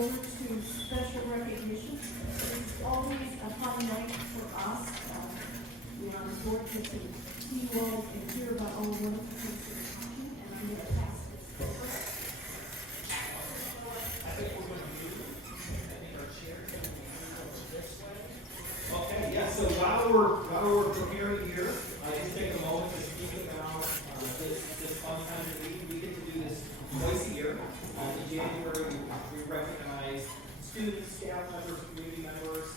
over to special recognition. It's always a fun night for us. We are fortunate to see you all and hear about all the wonderful things that are happening, and I'm going to pass this over. Okay, yeah, so while we're preparing here, just take a moment to speak about this fun time of the week. We get to do this twice a year. In January, we recognize students, staff members, community members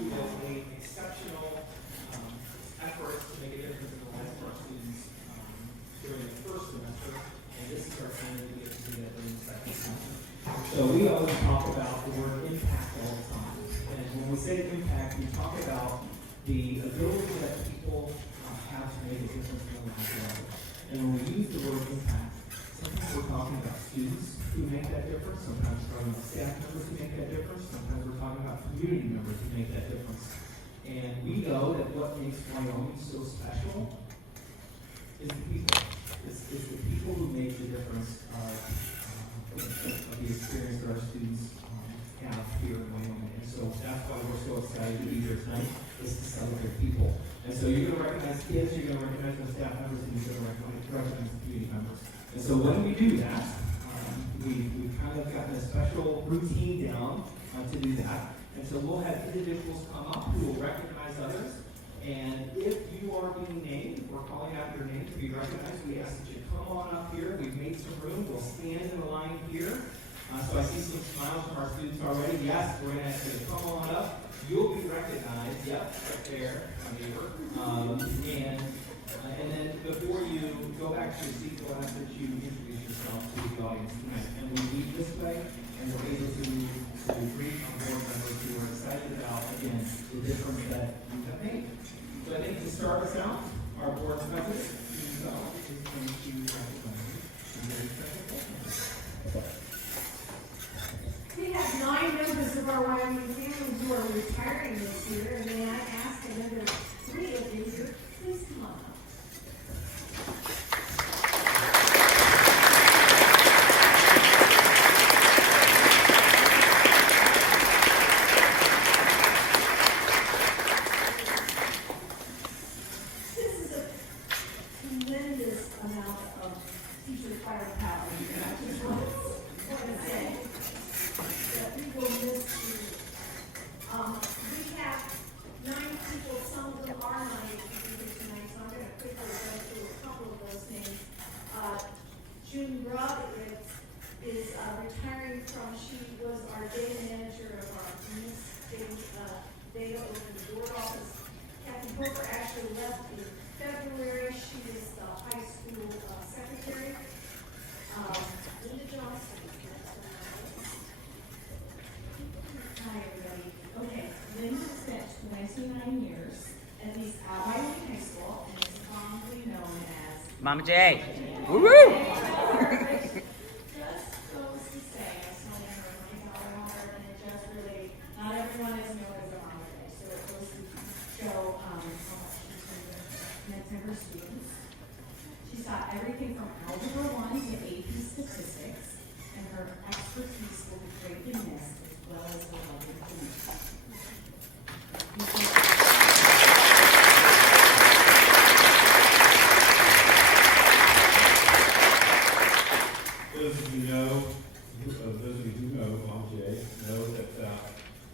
who have made exceptional efforts to make a difference in the lives of our students during the first semester, and this is our time to get to do that during the second semester. So we always talk about the word impact all the time. And when we say impact, we talk about the ability that people have to make a difference in the lives of others. And when we use the word impact, sometimes we're talking about students who make that difference, sometimes we're talking about staff members who make that difference, sometimes we're talking about community members who make that difference. And we know that what makes Wyoming so special is the people. It's the people who make the difference of the experience that our students have here in Wyoming. And so that's why we're so excited to be here tonight, is to celebrate people. And so you're going to recognize kids, you're going to recognize the staff members, and you're going to recognize the community members. And so when we do that, we've kind of gotten a special routine down to do that. And so we'll have individuals come up who will recognize others. And if you are being named, we're calling out your name to be recognized. We ask that you come on up here. We've made some room. We'll stand in the line here. So I see some smiles from our students already. Yes, we're going to ask you to come on up. You'll be recognized. Yep, right there, neighbor. And then before you go back to your seat, we'll ask that you introduce yourself to the audience tonight. And we leave this way, and we're able to greet our board members who are excited about, again, the difference that you have made. So I think to start us out, our board president, is going to recognize you. We have 9 members of our Wyoming family who are retiring this year, and may I ask another 3 of you here, please come on up. This is a tremendous amount of teacher firepower. I just want to say that we will miss you. We have 9 people, some of them are 9 people tonight, so I'm going to quickly go through a couple of those names. June Grubb is retiring she was our data manager of our data over the board office. Kathy Hooper actually left in February. She is the high school secretary. Linda Johnson. Hi, everybody. Okay, Linda spent 29 years at least at Wyoming High School and is commonly known as Mama J. Woo-woo! Just goes to say, I saw her when I got on her, and it just really, not everyone is known as a Mama J, so it goes to show how much she's meant to her students. She's taught everything from Algebra 1 to AP Statistics, and her expertise will be greatly missed, as well as the love of community. Those of you who know Mom J know that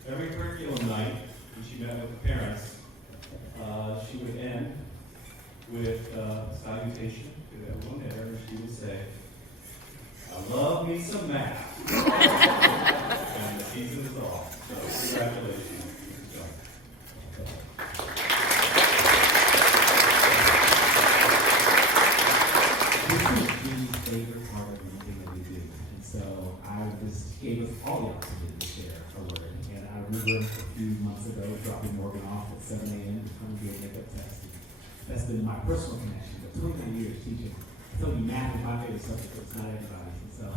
every curriculum night when she met with the parents, she would end with a salutation to everyone there, and she would say, "I love me some math." And the season is off. So congratulations. Favorite part of anything that we do. And so I just gave us all the opportunity to share a word. And I remember a few months ago dropping Morgan off at 7 a.m. to come do a makeup test. And that's been my personal connection. But 29 years teaching, I told you math is my favorite subject, but it's not everybody's. And so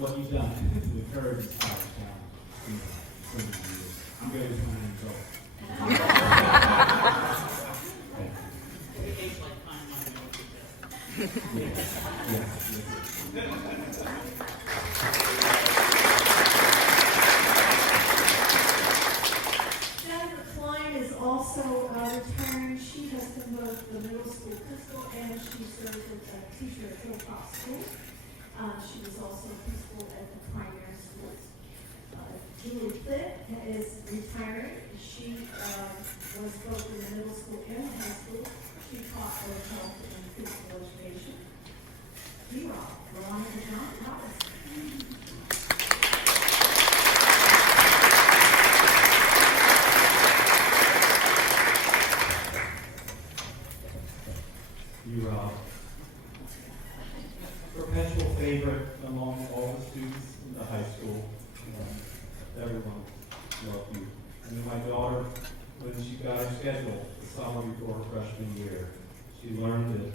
what you've done to encourage, inspire, and challenge, 29 years. I'm going to 29 years old. also retiring. She has been both the middle school principal and she served as a teacher at Hilltop School. She was also a principal at the primary schools. Julie Flitt is retiring. She was both in the middle school and high school. She taught both health and physical education. Veronica John Robinson. You, perpetual favorite among all the students in the high school. Everyone loved you. And then my daughter, when she got her schedule the summer before her freshman year, she learned that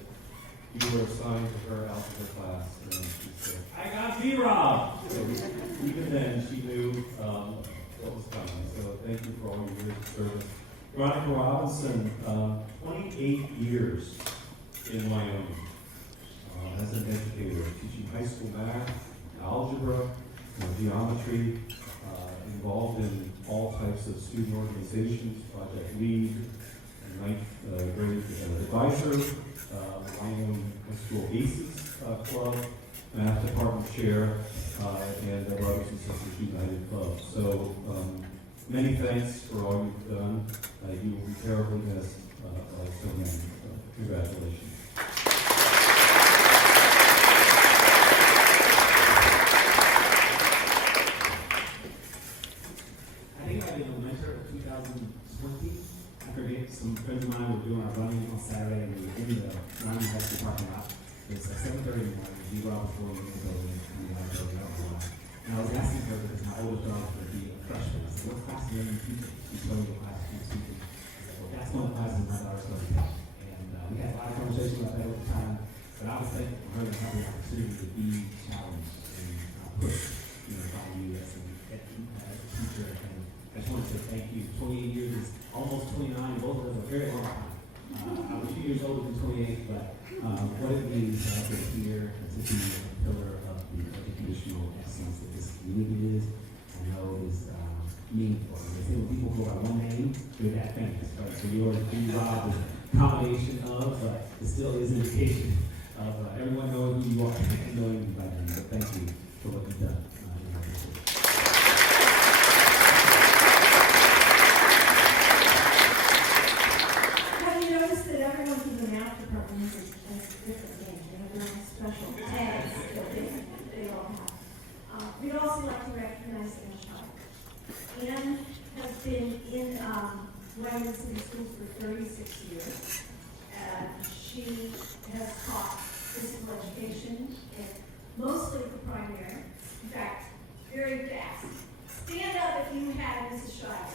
you were assigned to her algebra class, and she said, "I got Z-Rob!" So even then, she knew what was coming. So thank you for all your years of service. Veronica Robinson, 28 years in Wyoming as an educator, teaching high school math, algebra, geometry, involved in all types of student organizations, project lead, ninth grade advisor, Wyoming High School ACES Club, math department chair, and Brothers and Sisters United Club. So many thanks for all you've done. You will be terribly missed by so many. Congratulations. I think I did a winter of 2020. I forget, some friends of mine were doing our running on Saturday, and we were in the Wyoming High School parking lot. It was 7:30 in the morning. Z-Rob was going in the building, and we had to go out. And I was asking her, because my oldest daughter was going to be a freshman, I said, "What class are you in teaching?" She told me what class she's teaching. I said, "Well, that's one of the classes my daughter's going to be in." And we had a lot of conversation about that over time, but I was thankful for her to have the opportunity to be challenged and pushed, by you as a teacher. And I just want to say thank you. 28 years is almost 29. Both of us are very long time. I was a few years older than 28, but what it means to have it here and to be a pillar of the educational excellence that this community is, I know is meaningful. And they say when people go by one name, they're that famous, right? So yours, Rob, is a combination of, but it still is an indication of everyone knowing who you are and knowing you by name. But thank you for what you've done. Have you noticed that everyone in the math department has a different name? They have their own special tags that they all have. We'd also like to recognize Ann Schott. Ann has been in Wyoming City Schools for 36 years. She has taught physical education, mostly for primary. In fact, very fast. Stand up if you had Mrs. Shire.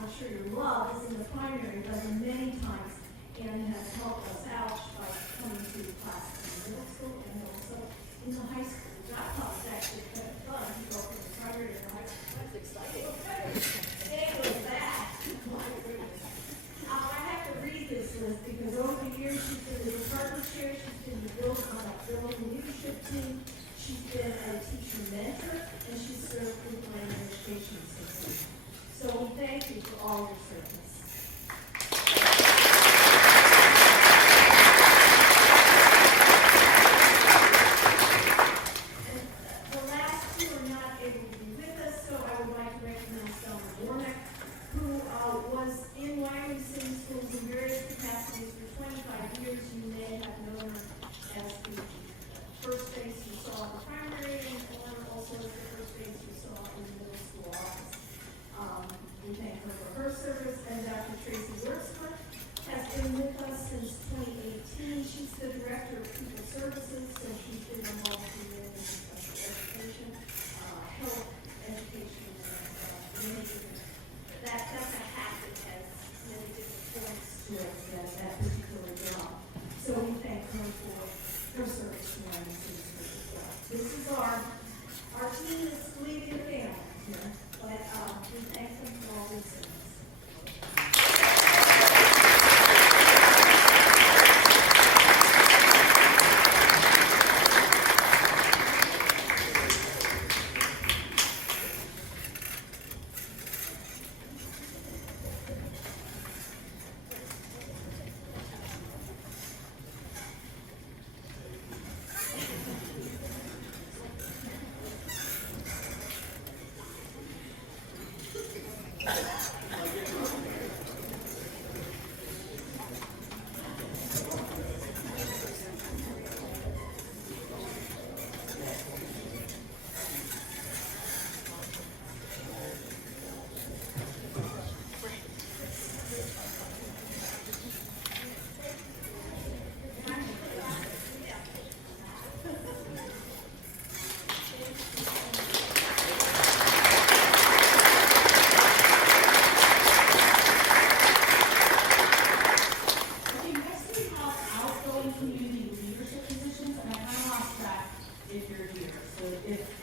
I'm sure your love is in the primary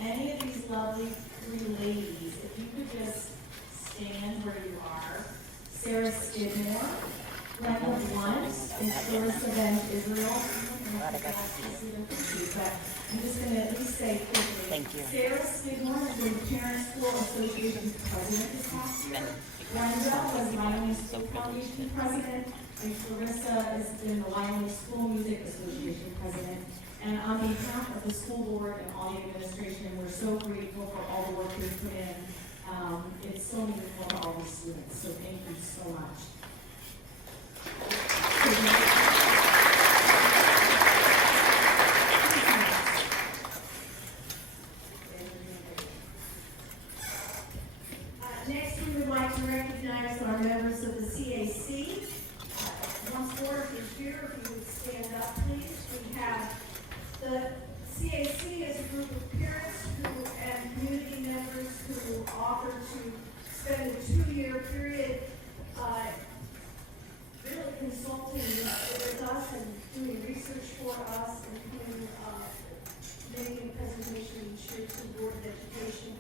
any of these lovely three ladies, if you could just stand where you are. Sarah Skidmore, Brenda Blunt, and Clarissa Van Israel. But I'm just going to at least say quickly. Thank you. Sarah Skidmore has been the Parent School Association's president this past year. Brenda was Wyoming School Foundation president, and Clarissa has been the Wyoming School Music Association president. And on behalf of the school board and all the administration, we're so grateful for all the work you've put in. It's so meaningful to all the students, so thank you so much. Next, we would like to recognize our members of the CAC. Once more, if you're here, if you would stand up, please. We have the CAC is a group of parents and community members who offered to spend a 2-year period really consulting with us and doing research for us and doing, making a presentation each year to the Board of Education.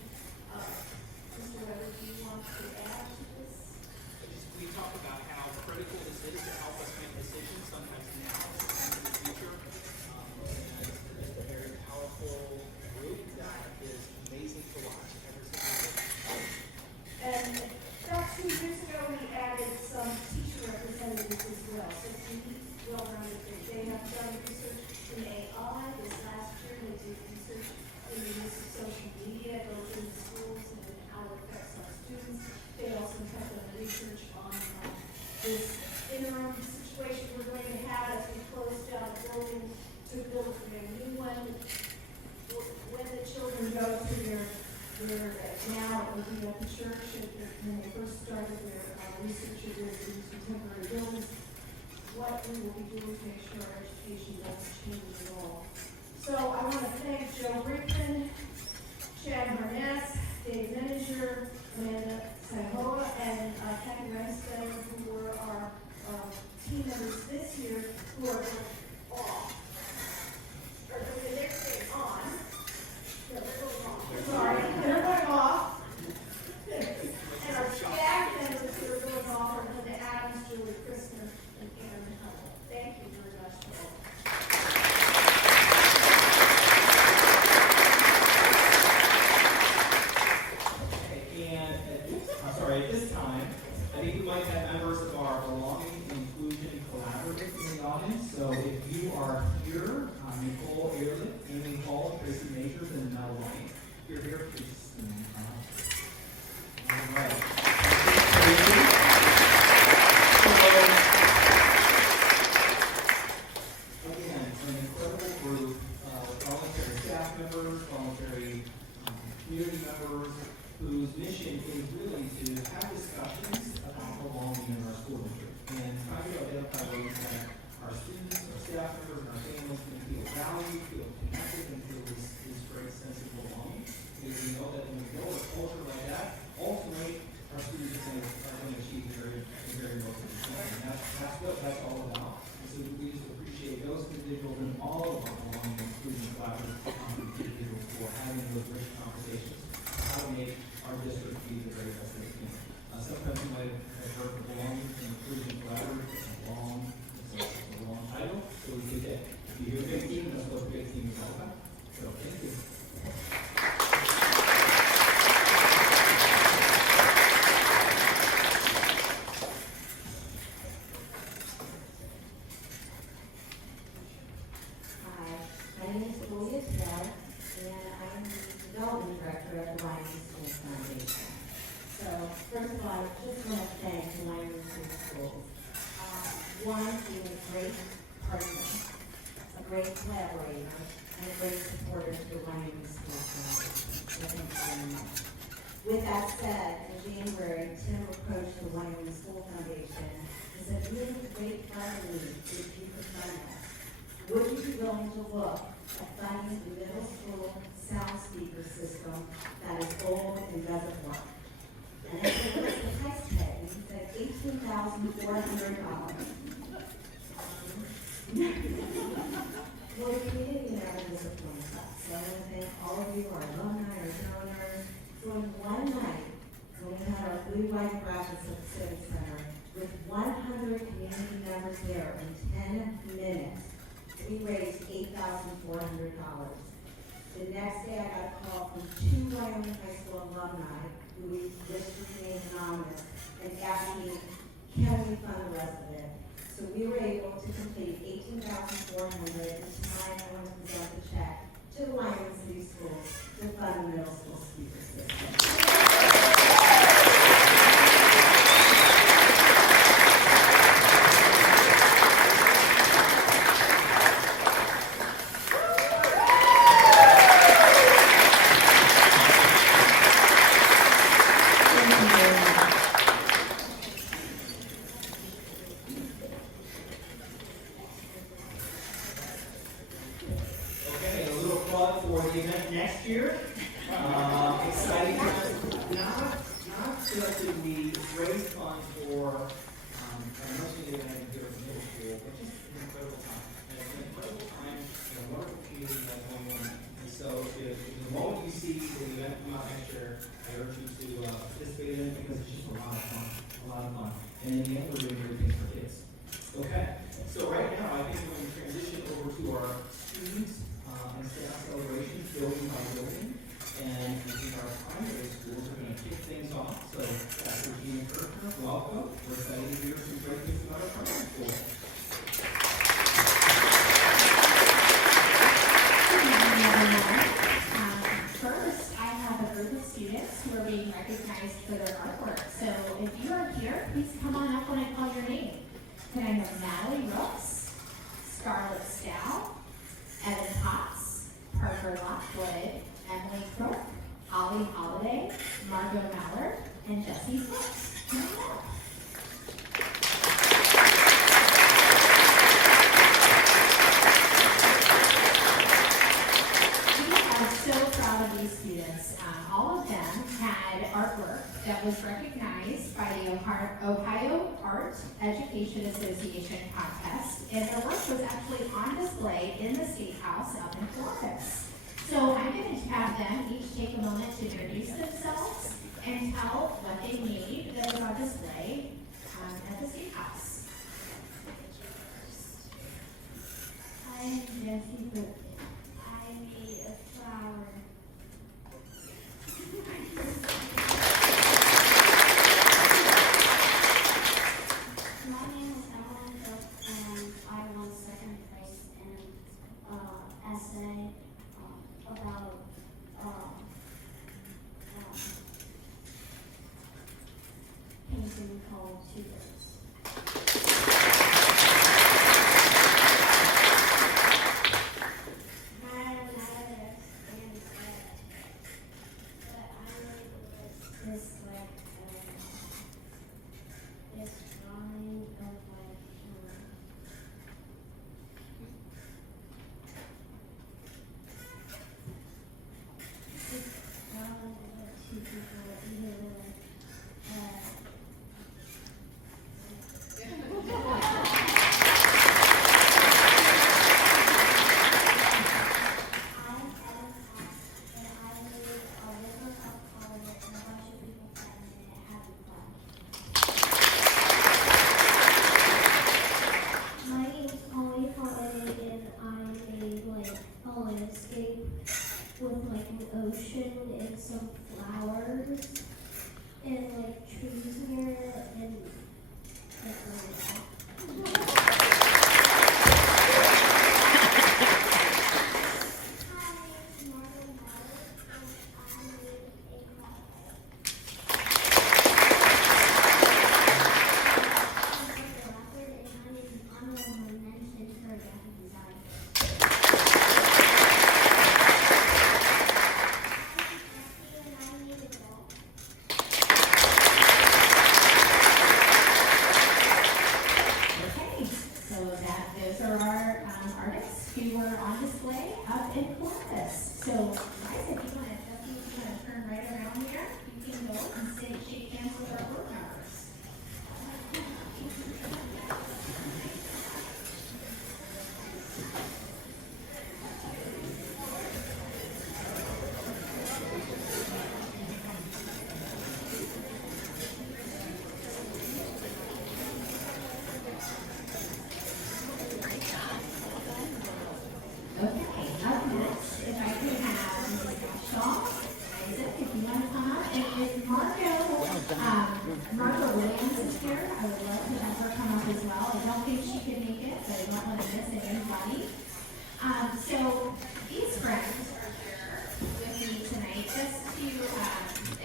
Mr. Weber, do you want to add to this? We talk about how critical this is to help us make decisions, sometimes now, sometimes in the future. And it's a very powerful group that is amazing to watch every single day. And about 2 years ago, we added some teacher representatives as well. So well-rounded group. They have done research in AI. This last year, they did research in the use of social media, both in the schools and how it affects our students. They also have done research on this interim situation we're going to have as we close down a building to build a brand new one. When the children go to their now it will be at the church, when they first started their research of these contemporary buildings, what we will be doing to make sure our education doesn't change at all. So I want to thank Joe Brinkman, Chad Harness, Dave Manager, Amanda Sanhoa, and Kathy Renstead, who were our team members this year, who are off. Or the next thing on. No, they're going off. Sorry, they're going off. And our staff members who are going off are Linda Adams, Julie Christner, and Aaron Huddle. Thank you very much for all. At this time, I think we might have members of our Belonging and Inclusion Collaborative in the audience. So if you are here, Nicole Ehrlich, Amy Hall, Tracy Majors, and Mel White, if you're here, please stand up. All right. So, again, an incredible group of voluntary staff members, voluntary community members, whose mission is really to have discussions about belonging in our school district and try to identify ways that our students, our staff members, and our families can feel valued, feel connected, and feel this great sense of belonging. Because we know that when we build a culture like that, ultimately our students are going to achieve very most of the time. And that's what that's all about. And so we just appreciate those individuals and all of our belonging and inclusion collaborative individuals for having those rich conversations. How to make our district be the very best it can. Sometimes you might have heard of belonging and inclusion collaborative. It's a long title, so we did that. If you hear big team, that's what a big team is all about. So thank you. Hi, my name is Julia Snell, and I am the development director at the Wyoming School Foundation. So, first of all, I just want to thank the Wyoming School Schools. One, being a great partner, a great collaborator, and a great supporter to the Wyoming School Foundation. So thank you very much. With that said, in January, Tim approached the Wyoming School Foundation and said, "We have a great family if you could fund us. Would you be willing to look at finding a middle school sound speaker system that is old and doesn't work?" And I said, "What's the price tag?" And he said, $18,400. Well, the community never disappoints us. So I want to thank all of you, our alumni, by the graduates of the Civic Center with 100 community members there in 10 minutes. We raised $8,400. The next day I got a call from 2 Wyoming High School alumni who we wished to remain anonymous and asked me, can we fund the rest of it? So we were able to complete $18,400, and tonight I want to present the check to the Wyoming City Schools to fund the middle school speaker system. Okay, a little plug for the event next year. Exciting times. Not just did we raise funds for, and most of the event here at the middle school, but just an incredible time. And it's an incredible time in a wonderful community like Wyoming. And so if the moment you see the event come out next year, I urge you to participate in it because it's just a lot of fun. A lot of fun. And in the end, we're doing great things for kids. Okay, so right now I think we're going to transition over to our students and staff celebrations building by building. And I think our primary schools are going to kick things off. So Dr. Gina Kirchner, welcome. We're excited to hear some great things about our primary school. First, I have a group of students who are being recognized for their artwork. So if you are here, please come on up when I call your name. Can I have Natalie Rooks, Scarlett Stow, Evan Potts, Parker Lockwood, Emily Crook, Ollie Holiday, Margot Mallard, and Jessie Brooks. Come on up. So proud of these students. All of them had artwork that was recognized by the Ohio Art Education Association contest, and their work was actually on display in the State House up in Columbus. So I'm going to have them each take a moment to introduce themselves and tell what they made that was on display at the State House. I'm Jessie Brooks. I made a flower. My name is Emily Cook, and I won second place in essay about painting called Two Birds. With like an ocean and some flowers and like trees here and like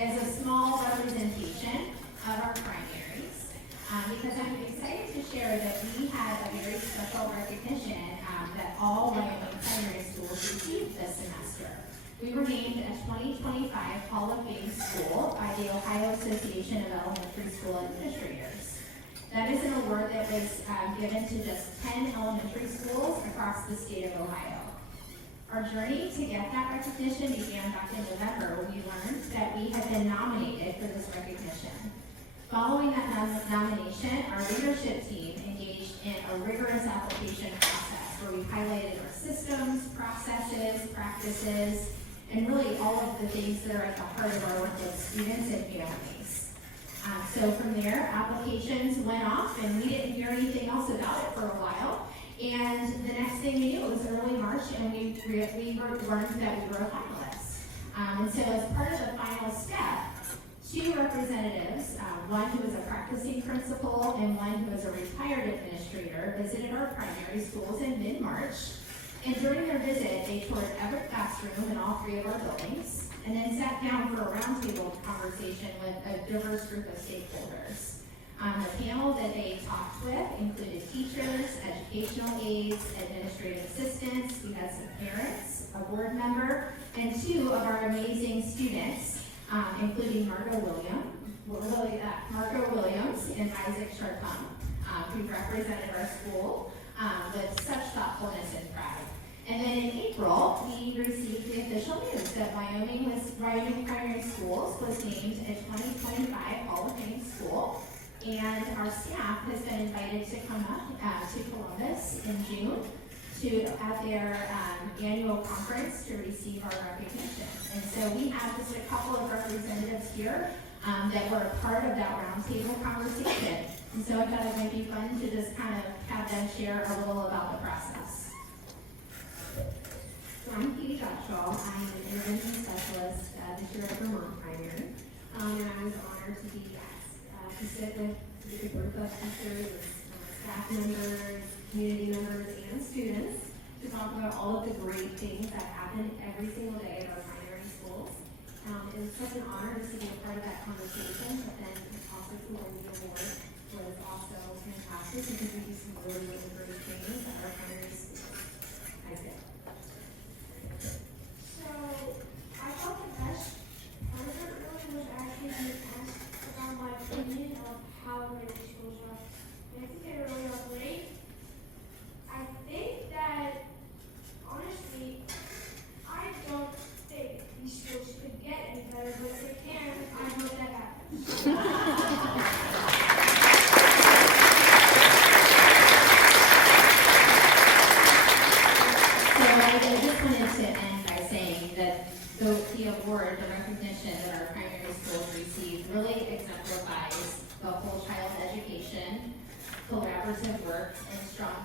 is a small representation of our primaries, because I'm excited to share that we had a very special recognition that all Wyoming primary schools received this semester. We were named a 2025 Hall of Fame school by the Ohio Association of Elementary School Administrators. That is an award that was given to just 10 elementary schools across the state of Ohio. Our journey to get that recognition began back in November when we learned that we had been nominated for this recognition. Following that nomination, our leadership team engaged in a rigorous application process where we highlighted our systems, processes, practices, and really all of the things that are at the heart of our work with students and families. So from there, applications went off and we didn't hear anything else about it for a while. And the next thing we knew, it was early March and we learned that we were a finalist. And so as part of the final step, 2 representatives, one who was a practicing principal and one who was a retired administrator, visited our primary schools in mid-March. And during their visit, they toured every classroom in all 3 of our buildings, and then sat down for a roundtable conversation with a diverse group of stakeholders. The panel that they talked with included teachers, educational aides, administrative assistants. We had some parents, a board member, and 2 of our amazing students, including Margo Williams and Isaac Sharpum, who represented our school with such thoughtfulness and pride. And then in April, we received the official news that Wyoming Primary Schools was named a 2025 Hall of Fame school. And our staff has been invited to come up to Columbus in June at their annual conference to receive our recognition. And so we have just a couple of representatives here that were a part of that roundtable conversation. And so I thought it might be fun to just kind of have them share a little about the process. So I'm Katie Gottschall. I'm an intervention specialist this year at Vermont Primary. And I was honored to be asked to sit with a group of teachers, staff members, community members, and students to talk about all of the great things that happen every single day at our primary schools. It was such an honor just to be a part of that conversation, but then also to win the award was also fantastic because we do some really, really great things at our primary schools. I did. So, I thought the best part of it really was actually being asked about my opinion of how many schools are. And I think they really are great. I think that, honestly, I don't think these schools could get any better, but if they can, I hope that happens. So I just wanted to end by saying that the award, the recognition that our primary schools received really exemplifies the whole child education, collaborative work, and strong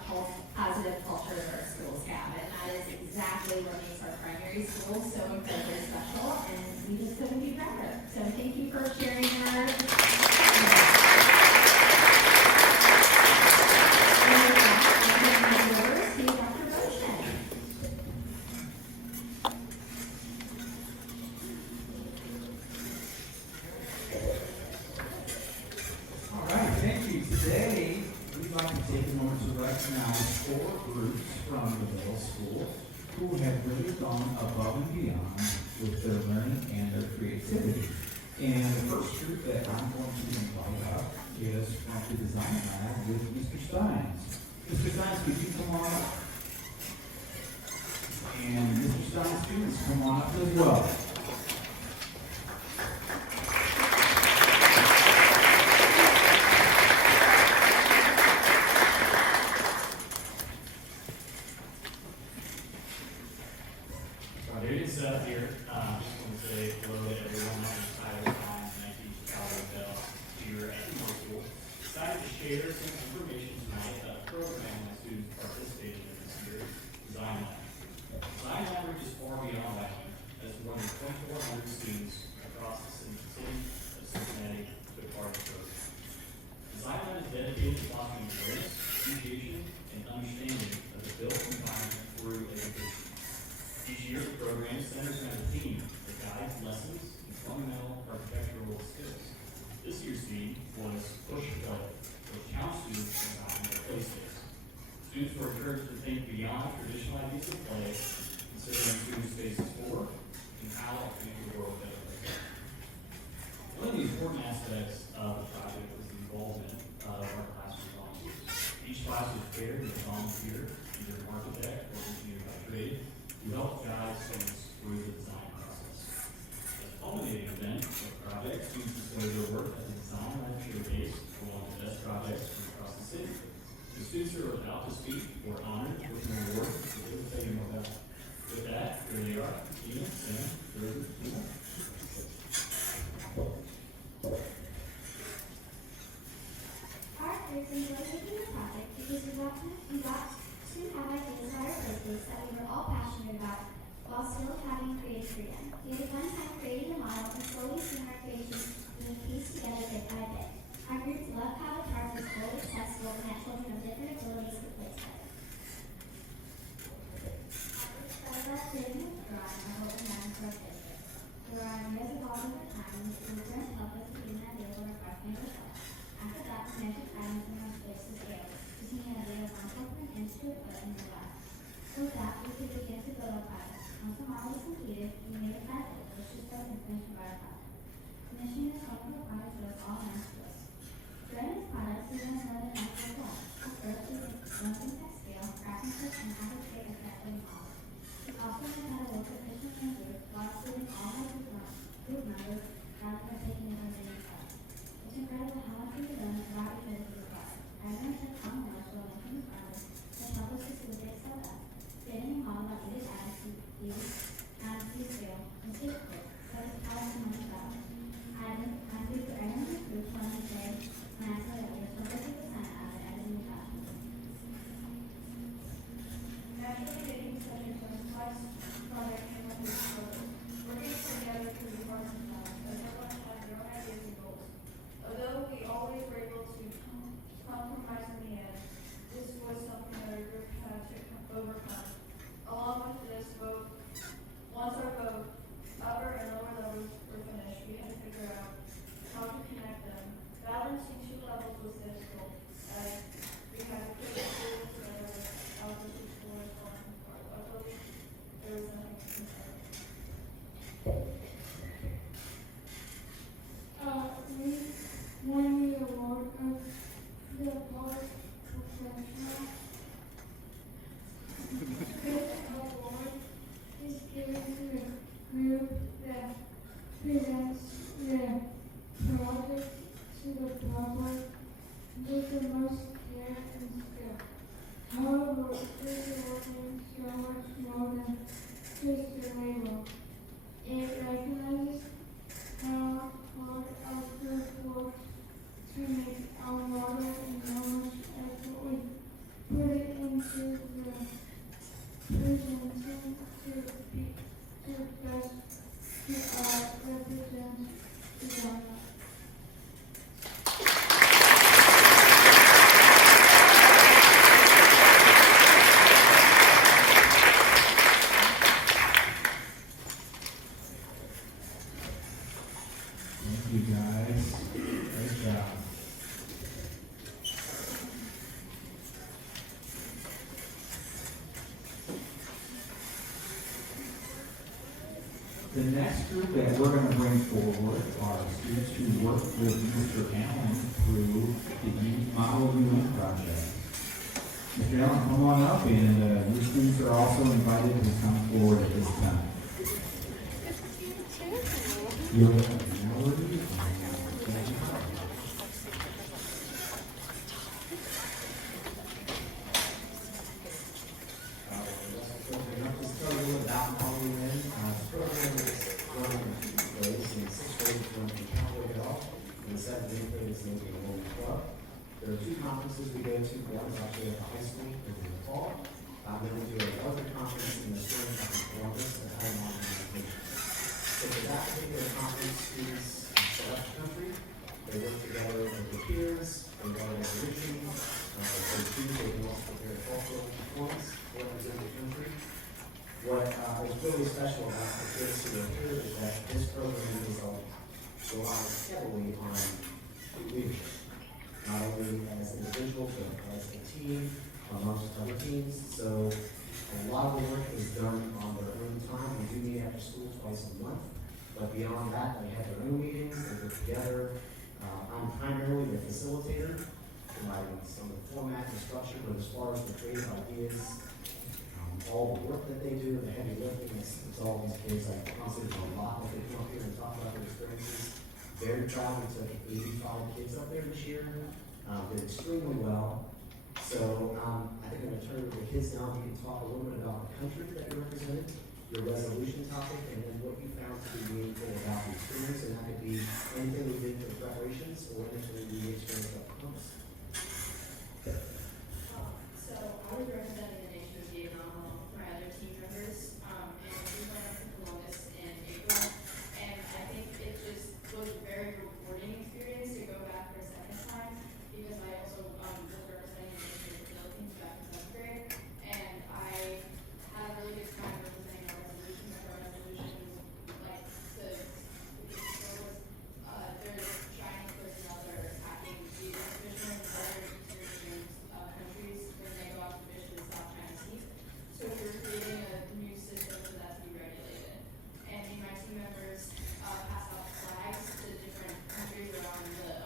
positive culture that our schools have. And that is exactly what makes our primary schools so incredibly special, and we just couldn't be prouder. So thank you for sharing your All right, thank you. Today, we'd like to take a moment to recognize 4 groups from the middle school who have really gone above and beyond with their learning and their creativity. And the first group that I'm going to invite up is from the design lab with Mr. Steins. Mr. Steins, could you come on up? And Mr. Steins' students, come on up as well. It is Seth here. Just want to say hello to everyone. My name is Tyler Collins, and I teach Chicago Bell here at the middle school. Excited to share some information tonight about a program my students participated in this year, Design Lab. Design Lab reaches far beyond Wyoming, as more than 2,400 students across the city of Cincinnati took part in the program. Design Lab is dedicated to fostering awareness, appreciation, and understanding of the built environment through education. Each year, the program centers around a theme that guides lessons in fundamental architecture this year's theme was push play, which challenged students to design their play space. Students were encouraged to think beyond traditional ideas of play, considering student spaces for and how to make the world better. One of the important aspects of the project was the involvement of our classroom volunteers. Each class was paired with a volunteer, either an architect or engineer by trade, who helped guide students through the design process. As a culminating event of the project, students displayed their work as a design lab showcase for one of the best projects from across the city. The students who are about to speak were honored with an award that they will tell you more about. With that, here they are, Tina, Sam, Drew, Tina. Our kids enjoyed making the project because we got to have ideas about our places that we were all passionate about while still having creative freedom. We had a fun time creating a model and slowly seeing our creations being pieced together bit by bit. Our groups loved how the park was fully accessible and that children of different abilities could play together. Started off creating with drawing and what we had in our district. There are ideas evolving over time and the programs help us to get an idea of what our park may look like. After that, we measured items in our space to scale, using an idea of 1.4 inch to a foot in real life. With that, we could begin to build our project. Once the model was completed, we made a plan that was just start and finish our project. Finishing this wonderful project was all nice to us. During this project, we learned more than natural goal. First, we did something at scale, craftsmanship, and how to create a effective model. We also learned how to work efficiently in group while including all our group members rather than taking it on any side. It's incredible how much we can learn about each other through the process. I learned that Tom Morris will making the project that helped us facilitate so that creating a model that needed attitude, use, and scale, and shape it, so it's how to learn about it. I do for everyone in the group when I say, when I say that we're so 50% of it as in the classroom. Naturally, making such a complex project came up with struggles. Working together could be hard sometimes, as everyone had their own ideas and goals. Although we always were able to compromise in the end, this was something that our group had to overcome. Along with this vote, once our vote, upper and lower levels were finished, we had to figure out how to connect them. Balancing two levels was difficult, as we had to put the schools together without the two schools falling apart. Luckily, there was nothing to compare. We won the award of the Park Professional. This award is given to the group that presents the project to the public with the most care and skill. However, this award means so much more than just a label. It recognizes how hard our group works to make our model and how much effort we put it into the presenting to best represent the art. Thank you, guys. Great job. The next group that we're going to bring forward are students who work with Mr. Allen through the Model UN project. Mr. Allen, come on up, and your students are also invited to come forward at this time. You're welcome. Now we're ready. Just tell you a little about Model UN. The program is run in 2 days. In 6th grade, it's run from Cowboy Hill. In 7th and 8th grade, it's maybe a little club. There are 2 conferences we go to. One is actually at the high school in the fall. Then we do a larger conference in the spring up in Columbus and have an online education. So for that particular conference, students select a country. They work together with their peers. They write resolutions. For students, they can also prepare a cultural performance for the country. What is really special about the kids who are here is that this program relies heavily on leadership, not only as individuals, but as a team, amongst other teams. So a lot of the work is done on their own time. We do meet after school twice a month, but beyond that, they have their own meetings, they get together. I'm primarily the facilitator, providing some of the format and structure, but as far as the creative ideas, all the work that they do, the heavy lifting, it's all these kids. I honestly do a lot that they come up here and talk about their experiences. Very proud. We took 85 kids up there this year. Did extremely well. So I think I'm going to turn it over to the kids now. You can talk a little bit about the country that you represented, your resolution topic, and then what you found to be meaningful about the experience. And that could be anything we did for the preparations or anything we experienced up close. So I was representing the nation of Vietnam along with my other team members, and we went up to Columbus in April, and I think it just was a very rewarding experience to go back for a second time, because I also was representing the nation of the Philippines back in 7th grade, and I had a really good time representing our resolution. Our resolution was like there's Chinese personnel that are attacking the fishermen and other Eastern countries when they go out to fish in the South China Sea. So we're creating a new system for that to be regulated. And me and my team members pass out flags to different countries around the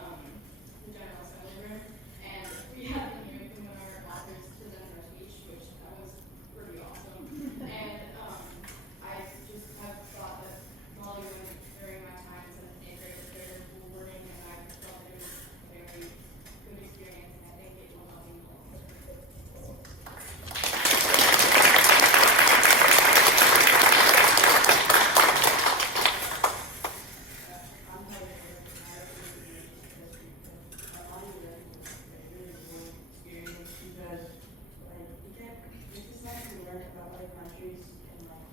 General Assembly room. And we had the American when our authors presented our speech, which that was pretty awesome. And I just have thought that Molly went during my time in 7th and 8th grade was very rewarding, and I felt that it was a very good experience, and I think it will help me more. I'm probably because a lot of it was a really important experience because like it's just nice to learn about other countries and like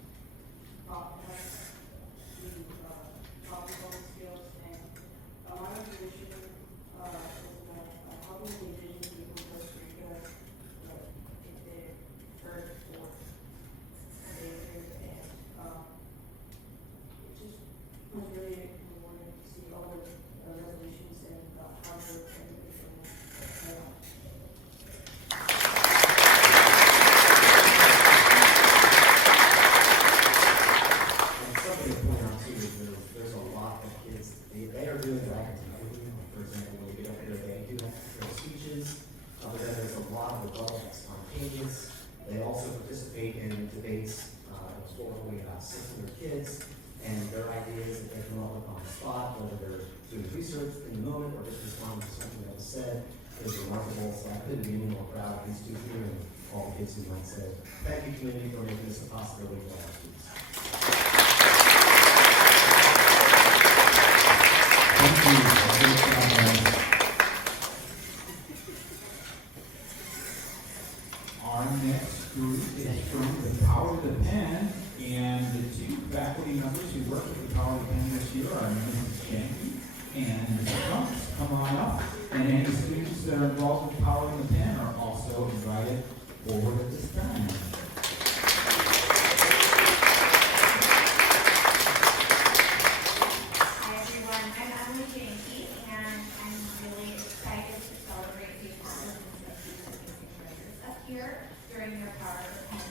problem skills and my resolution was that helping the indigenous people in Costa Rica get their first for endangered and it just was really rewarding to see all the resolutions and hard work and everything. And something to point out too is there's a lot of kids, they are doing their activity. For example, when you get up there, they do have their speeches, but then there's a lot of rebuttal that's spontaneous. They also participate in debates, historically about 600 kids, and their ideas that they come up with on the spot, whether they're doing research in the moment or just responding to something that was said, is remarkable. So I couldn't be any more proud of these two here and all the kids who might say, thank you, community, for making this a possibility for our students. Thank you. Great job, guys. Our next group is from the Power of the Pen, and the two faculty members who work with the Power of the Pen this year are Mrs. Shanky and Mrs. Trunks. Come on up. And any students that are involved with Power of the Pen are also invited forward at this time. Hi everyone, I'm Emily Janke, and I'm really excited to celebrate the accomplishments of these amazing writers up here during their Power of the Pen.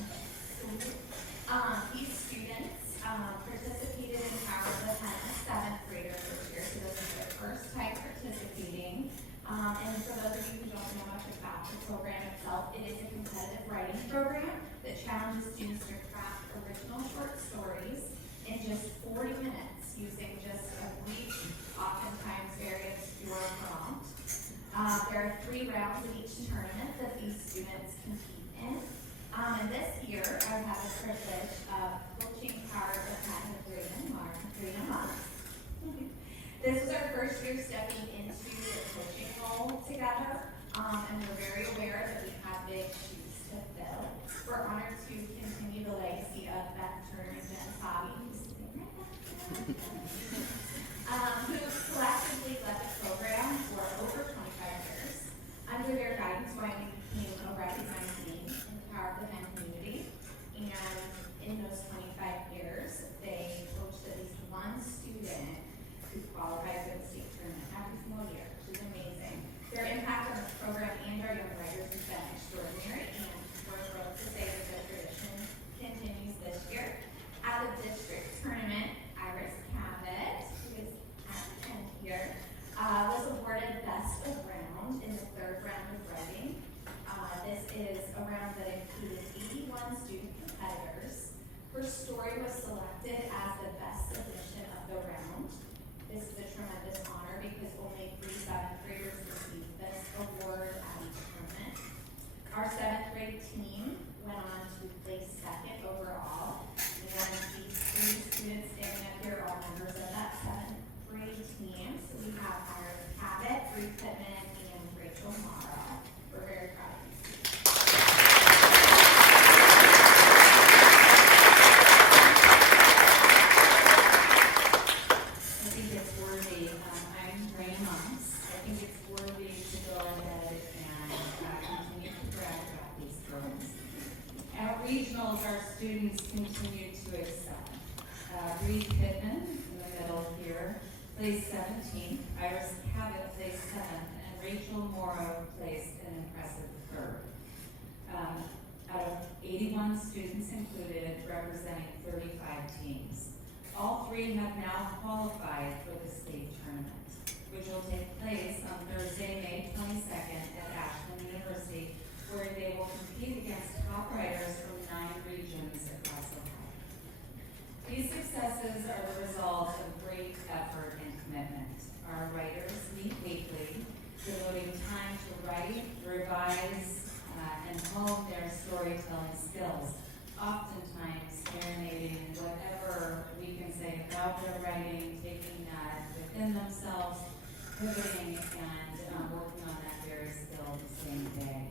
These students participated in Power of the Pen as 7th graders this year, so this is their first time participating. And for those of you who don't know much about the program itself, it is a competitive writing program that challenges students to craft original short stories in just 40 minutes using just a brief, oftentimes very obscure prompt. There are 3 rounds in each tournament that these students compete in. And this year, I have the privilege of coaching Power of the Pen with Rena Month. This was our first year stepping into the coaching role together, and we're very aware that we have big shoes to fill. We're honored to continue the legacy of Beth Turner and Jen Sabi, who's sitting right back there, who collectively led the program for over 25 years. Under their guidance, Wyoming became a recognized name in the Power of the Pen community, and in those 25 years, they coached at least one student who qualified for the state tournament every single year, which is amazing. worthy. I'm Ray Monks. I think it's worthy to go ahead and continue to brag about these girls. At regionals, our students continue to excel. Bree Pittman, in the middle here, placed 17th. Iris Cabot placed 7th. And Rachel Morrow placed an impressive 3rd. Out of 81 students included, representing 35 teams. All 3 have now qualified for the state tournament, which will take place on Thursday, May 22nd at Ashland University, where they will compete against top riders from 9 regions across Ohio. These successes are the result of great effort and commitment. Our writers meet weekly, devoting time to write, revise, and hone their storytelling skills, oftentimes marinating in whatever we can say about their writing, taking that within themselves, pivoting, and working on that very skill the same day.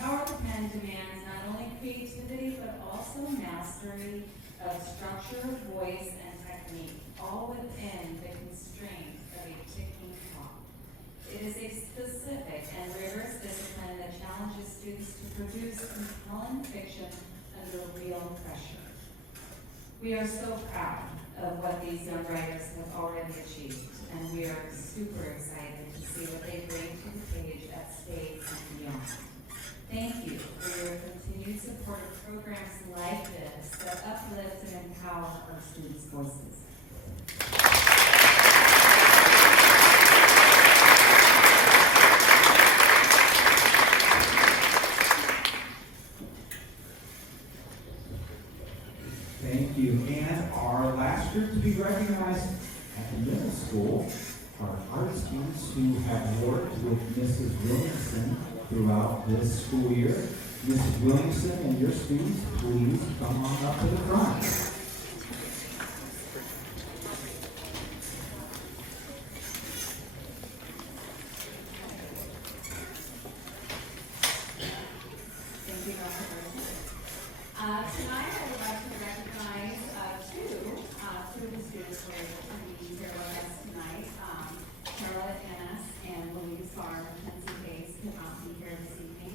Power of the pen demands not only creativity, but also mastery of structure, voice, and technique, all within the constraint of a ticking clock. It is a specific and rigorous discipline that challenges students to produce compelling fiction under real pressure. We are so proud of what these young writers have already achieved, and we are super excited to see what they bring to the page at state and beyond. Thank you for your continued support of programs like this that uplift and empower our students' voices. Thank you. And our last group to be recognized at the middle school are art students who have worked with Mrs. Williamson throughout this school year. Mrs. Williamson and your students, please come on up to the front. Tonight, I would like to recognize two of the students who are able to be here with us tonight. Charlotte Ennis and Louise Farr, Mackenzie Hayes could not be here this evening.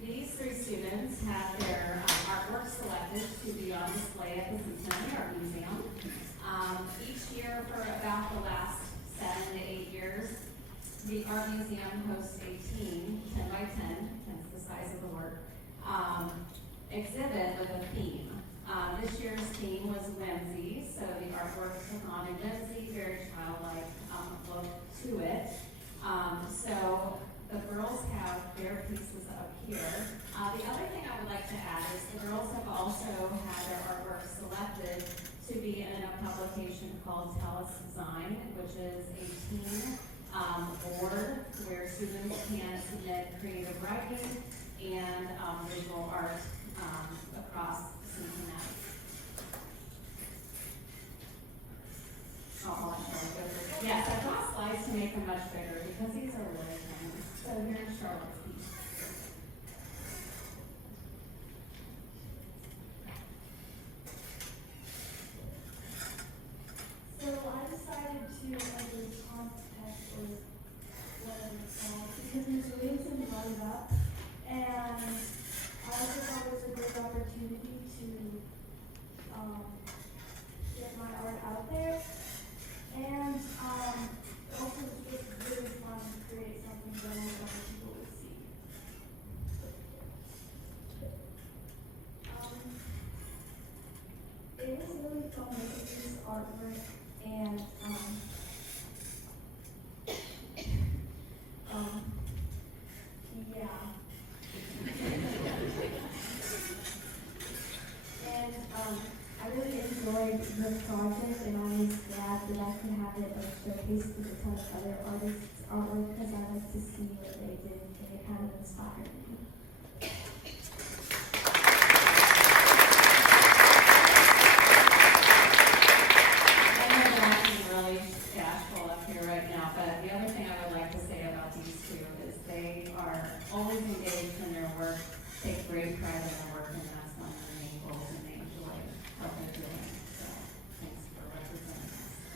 These 3 students had their artwork selected to be on display at the Cincinnati Art Museum. Each year for about the last 7 to 8 years, the Art Museum hosts a team, 10 by 10, hence the size of the work, exhibit with a theme. This year's theme was whimsy, so the artwork took on a whimsy, very childlike look to it. So the girls have their pieces up here. The other thing I would like to add is the girls have also had their artwork selected to be in a publication called Tell Us Design, which is a team board where students can submit creative writing and visual art across Cincinnati. Yes, I brought slides to make them much bigger because these are really tiny. So here's Charlotte's piece. So I decided to enter this contest or whatever it's called because Ms. Williamson brought it up, and I also thought it was a great opportunity to get my art out there, and also it was just really fun to create something that other people would see. It was really fun making this artwork, and yeah. And I really enjoyed the project, and I was glad that I could have it showcased to a ton of other artists' artwork because I like to see what they did, and it kind of inspired me. Really bashful up here right now, but the other thing I would like to say about these 2 is they are always engaged in their work, take great pride in their work, and that's one of the main goals, and they enjoy what they're doing. So thanks for representing us.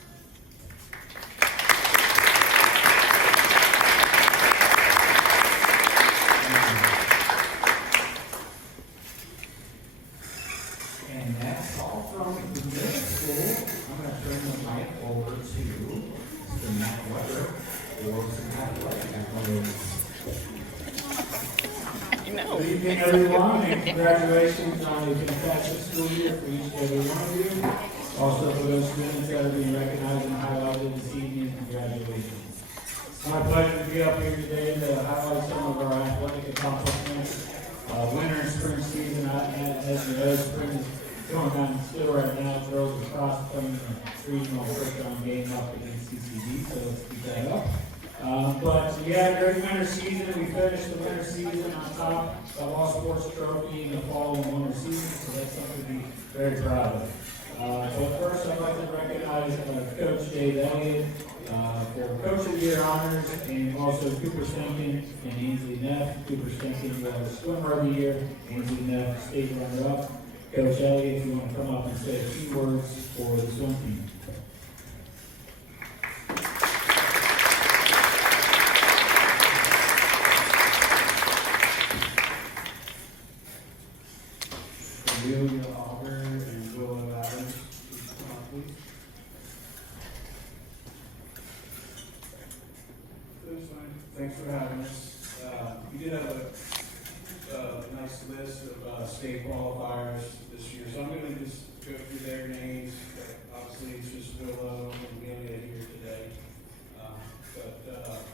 evening, everyone, and congratulations on a fantastic school year for each and every one of you. Also, for those students that are being recognized and highlighted this evening, congratulations. It's my pleasure to be up here today to highlight some of our athletic accomplishments. Winter and spring season, as you know, spring is going on still right now. Girls across playing the regional first round game up against CCD, so let's keep that up. But we had a great winter season. We finished the winter season on top of all sports trophy in the fall and winter season, so that's something to be very proud of. But first, I'd like to recognize Coach Dave Elliott for Coach of the Year honors, and also Cooper Stinkin and Ainsley Neff. Cooper Stinkin was Swimmer of the Year, Ainsley Neff State Runner-Up. Coach Elliott, if you want to come up and say a few words for the swim team. Amelia Auger and Willow Adams, please come up, please. Thanks for having us. We did have a nice list of state qualifiers this year, so I'm going to just go through their names. Obviously, it's just Willow and Amelia here today. But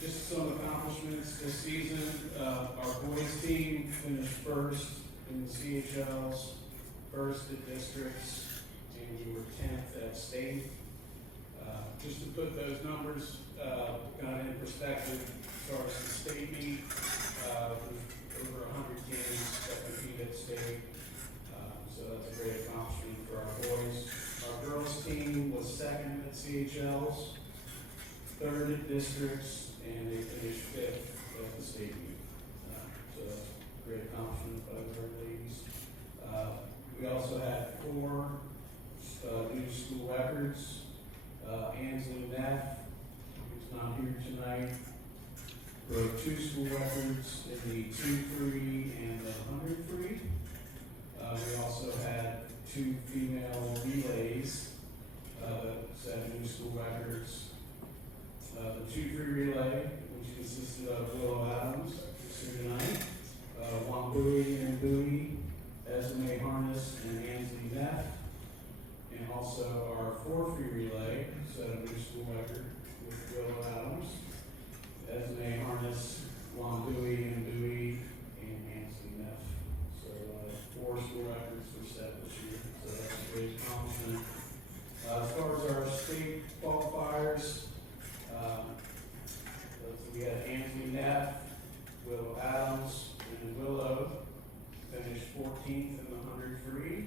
just some accomplishments this season. Our boys team finished first in the CHLs, first at districts, and we were 10th at state. Just to put those numbers kind of in perspective, as far as the state meet, there's over 100 teams that compete at state, so that's a great accomplishment for our boys. Our girls team was second at CHLs, third at districts, and they finished fifth at the state meet. So that's a great accomplishment by our ladies. We also had 4 new school records. Ainsley Neff, who's not here tonight, broke 2 school records in the 2-free and the 100 free. We also had 2 female relays that set new school records. The 2-free relay, which consisted of Willow Adams, who's here tonight, Juan Bowie and Bowie, Esme Harness, and Ainsley Neff. And also our 4-free relay set a new school record with Willow Adams, Esme Harness, Juan Bowie and Bowie, and Ainsley Neff. So 4 school records were set this year, so that's a great accomplishment. As far as our state qualifiers, we had Ainsley Neff, Willow Adams, and Willow finished 14th in the 100 free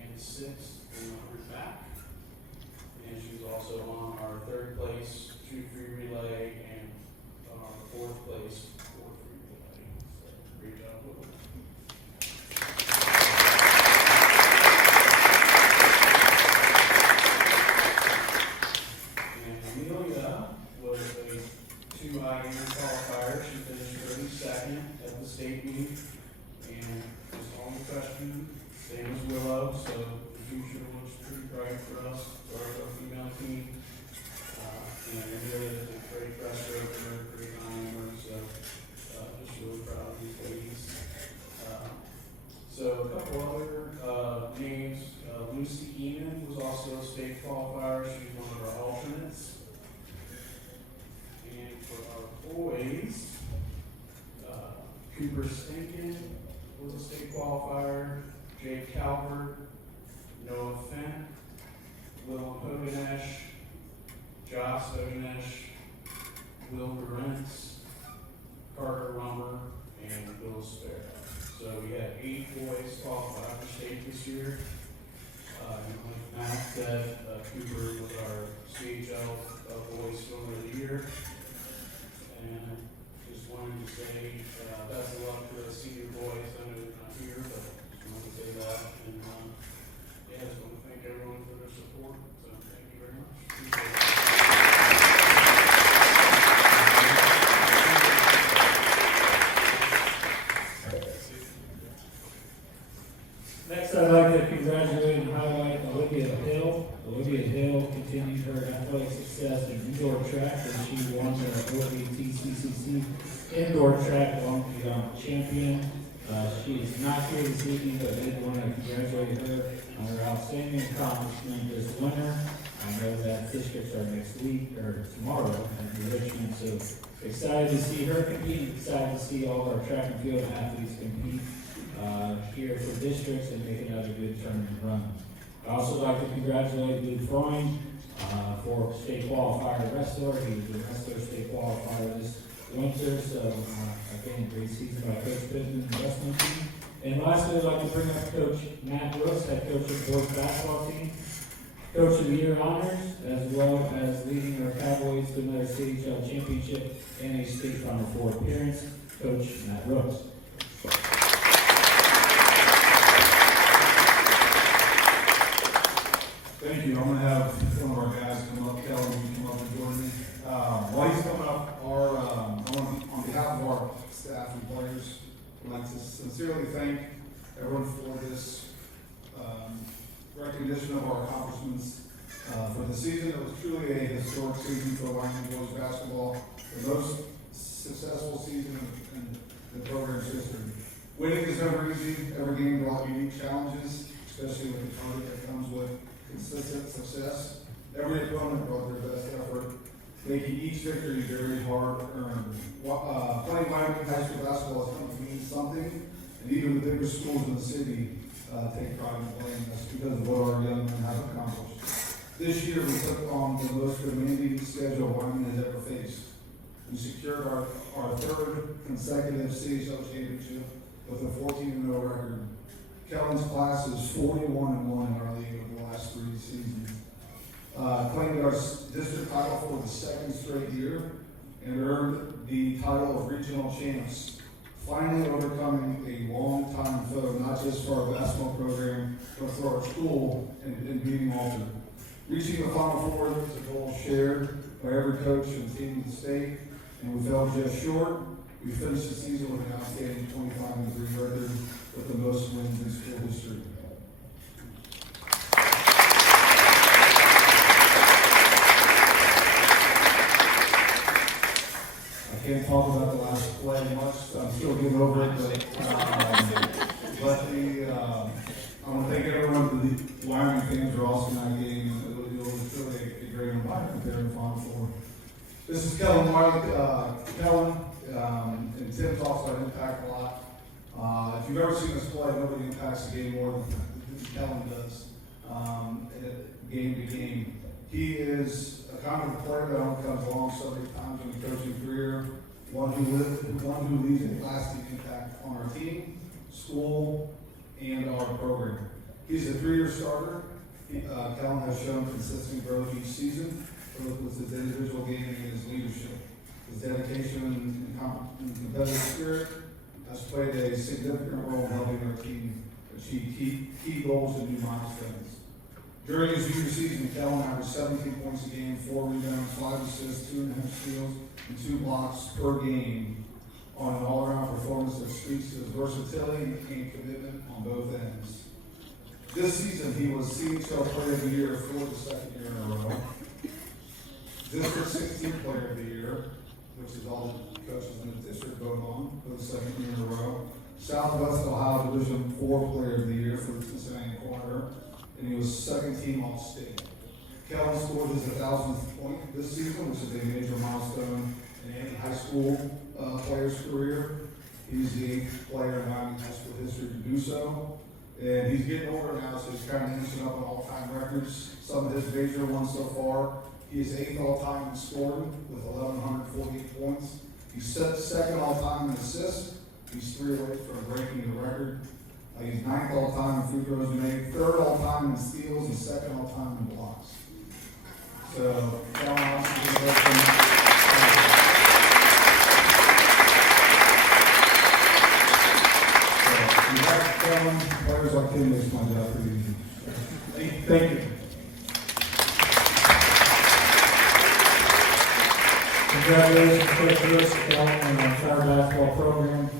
and 6th in the 100 back. And she was also on our 3rd place 2-free relay and our 4th place 4-free relay. So great job, Willow. And Amelia was a 2 IM qualifier. She finished 32nd at the state meet and was only freshman, same as Willow, so the future looks pretty bright for us, for our female team. And Amelia is a great breaststroker, great IMer, so just really proud of these ladies. So a couple other names. Lucy Eamon was also a state qualifier. She's one of our alternates. And for our boys, Cooper Stinkin was a state qualifier. Jake Calvert, Noah Fent, Willem Hodenesh, Josh Hodenesh, Will Durantz, Carter Rummer, and Will Sparrow. So we had 8 boys qualify for state this year. And like Matt said, Cooper was our CHL Boys Swimmer of the Year. And just wanted to say best of luck to the senior boys. I know they're not here, but just wanted to say that. And yeah, just want to thank everyone for their support. So thank you very much. Appreciate it. Next, I'd like to congratulate and highlight Olivia Hill. Olivia Hill continued her athletic success in indoor track as she won the OATCCC indoor track long beyond champion. She's not here this evening, but I did want to congratulate her on her outstanding accomplishment this winter. I know that districts are next week, or tomorrow, in Richmond, so excited to see her compete, excited to see all our track and field athletes compete here for districts and make another good tournament run. I'd also like to congratulate Luke Freund for state qualifier wrestler. He was a wrestler state qualifier this winter, so again, great season by Coach Pittman and the wrestling team. And lastly, I'd like to bring up Coach Matt Brooks, head coach of the boys basketball team. Coach of the Year honors, as well as leading our Cowboys to another CHL championship and a state Final Four appearance. Coach Matt Brooks. Thank you. I'm going to have one of our guys come up. Kelly, you come up and join me. While he's coming up, on behalf of our staff and players, I'd like to sincerely thank everyone for this recognition of our accomplishments for the season. It was truly a historic season for Wyoming boys basketball, the most successful season in the program's history. Winning is never easy. Every game brought unique challenges, especially with the target that comes with consistent success. Every opponent brought their best effort, making each victory very hard earned. Playing Wyoming high school basketball has come to mean something, and even the biggest schools in the city take pride in playing us because of what our young men have accomplished. This year we took on the most demanding schedule Wyoming has ever faced. We secured our third consecutive CHL championship with a 14-0 record. Kellen's class is 41-1 in our league over the last 3 seasons. Claimed our district title for the second straight year and earned the title of regional champs, finally overcoming a long-time foe, not just for our basketball program, but for our school and beating Alter. Reaching the Final Four is a goal shared by every coach and team in the state, and we fell just short. We finished the season with an outstanding 25-3 record with the most wins in school history. I can't talk about the last play much. I'm still getting over it, but I want to thank everyone. The Wyoming fans are also in that game, and it was really a great environment there in the Final Four. This is Kellen Wiley. Kellen and Tim talks about impact a lot. If you've ever seen us play, nobody impacts the game more than Kellen does, game to game. He is a kind of player that only comes along so many times in the coaching career, one who leaves a lasting impact on our team, school, and our program. He's a 3-year starter. Kellen has shown consistent growth each season, both with his individual game and his leadership. His dedication and competitive spirit has played a significant role in helping our team achieve key goals and new milestones. During his junior season, Kellen averaged 17 points a game, 4 rebounds, 5 assists, 2.5 steals, and 2 blocks per game on an all-around performance that speaks to his versatility and commitment on both ends. This season, he was CHL Player of the Year for the second year in a row, District 16 Player of the Year, which is all the coaches in the district vote on for the second year in a row, Southwest Ohio Division 4 Player of the Year for the Cincinnati Inquirer, and he was second team All-State. Kellen scored his 1,000th point this season, which is a major milestone in any high school player's career. He's the 8th player in Wyoming high school history to do so. And he's getting older now, so he's kind of inching up on all-time records. Some of his major ones so far. He is 8th all-time in scoring with 1,148 points. He's second all-time in assists. He's 3 away from breaking the record. He's 9th all-time in free throws made, 3rd all-time in steals, and 2nd all-time in blocks. So, Kellen obviously Kellen, players like him makes my job pretty easy. Thank you. Congratulations, Coach Lewis, Kellen, and our entire basketball program.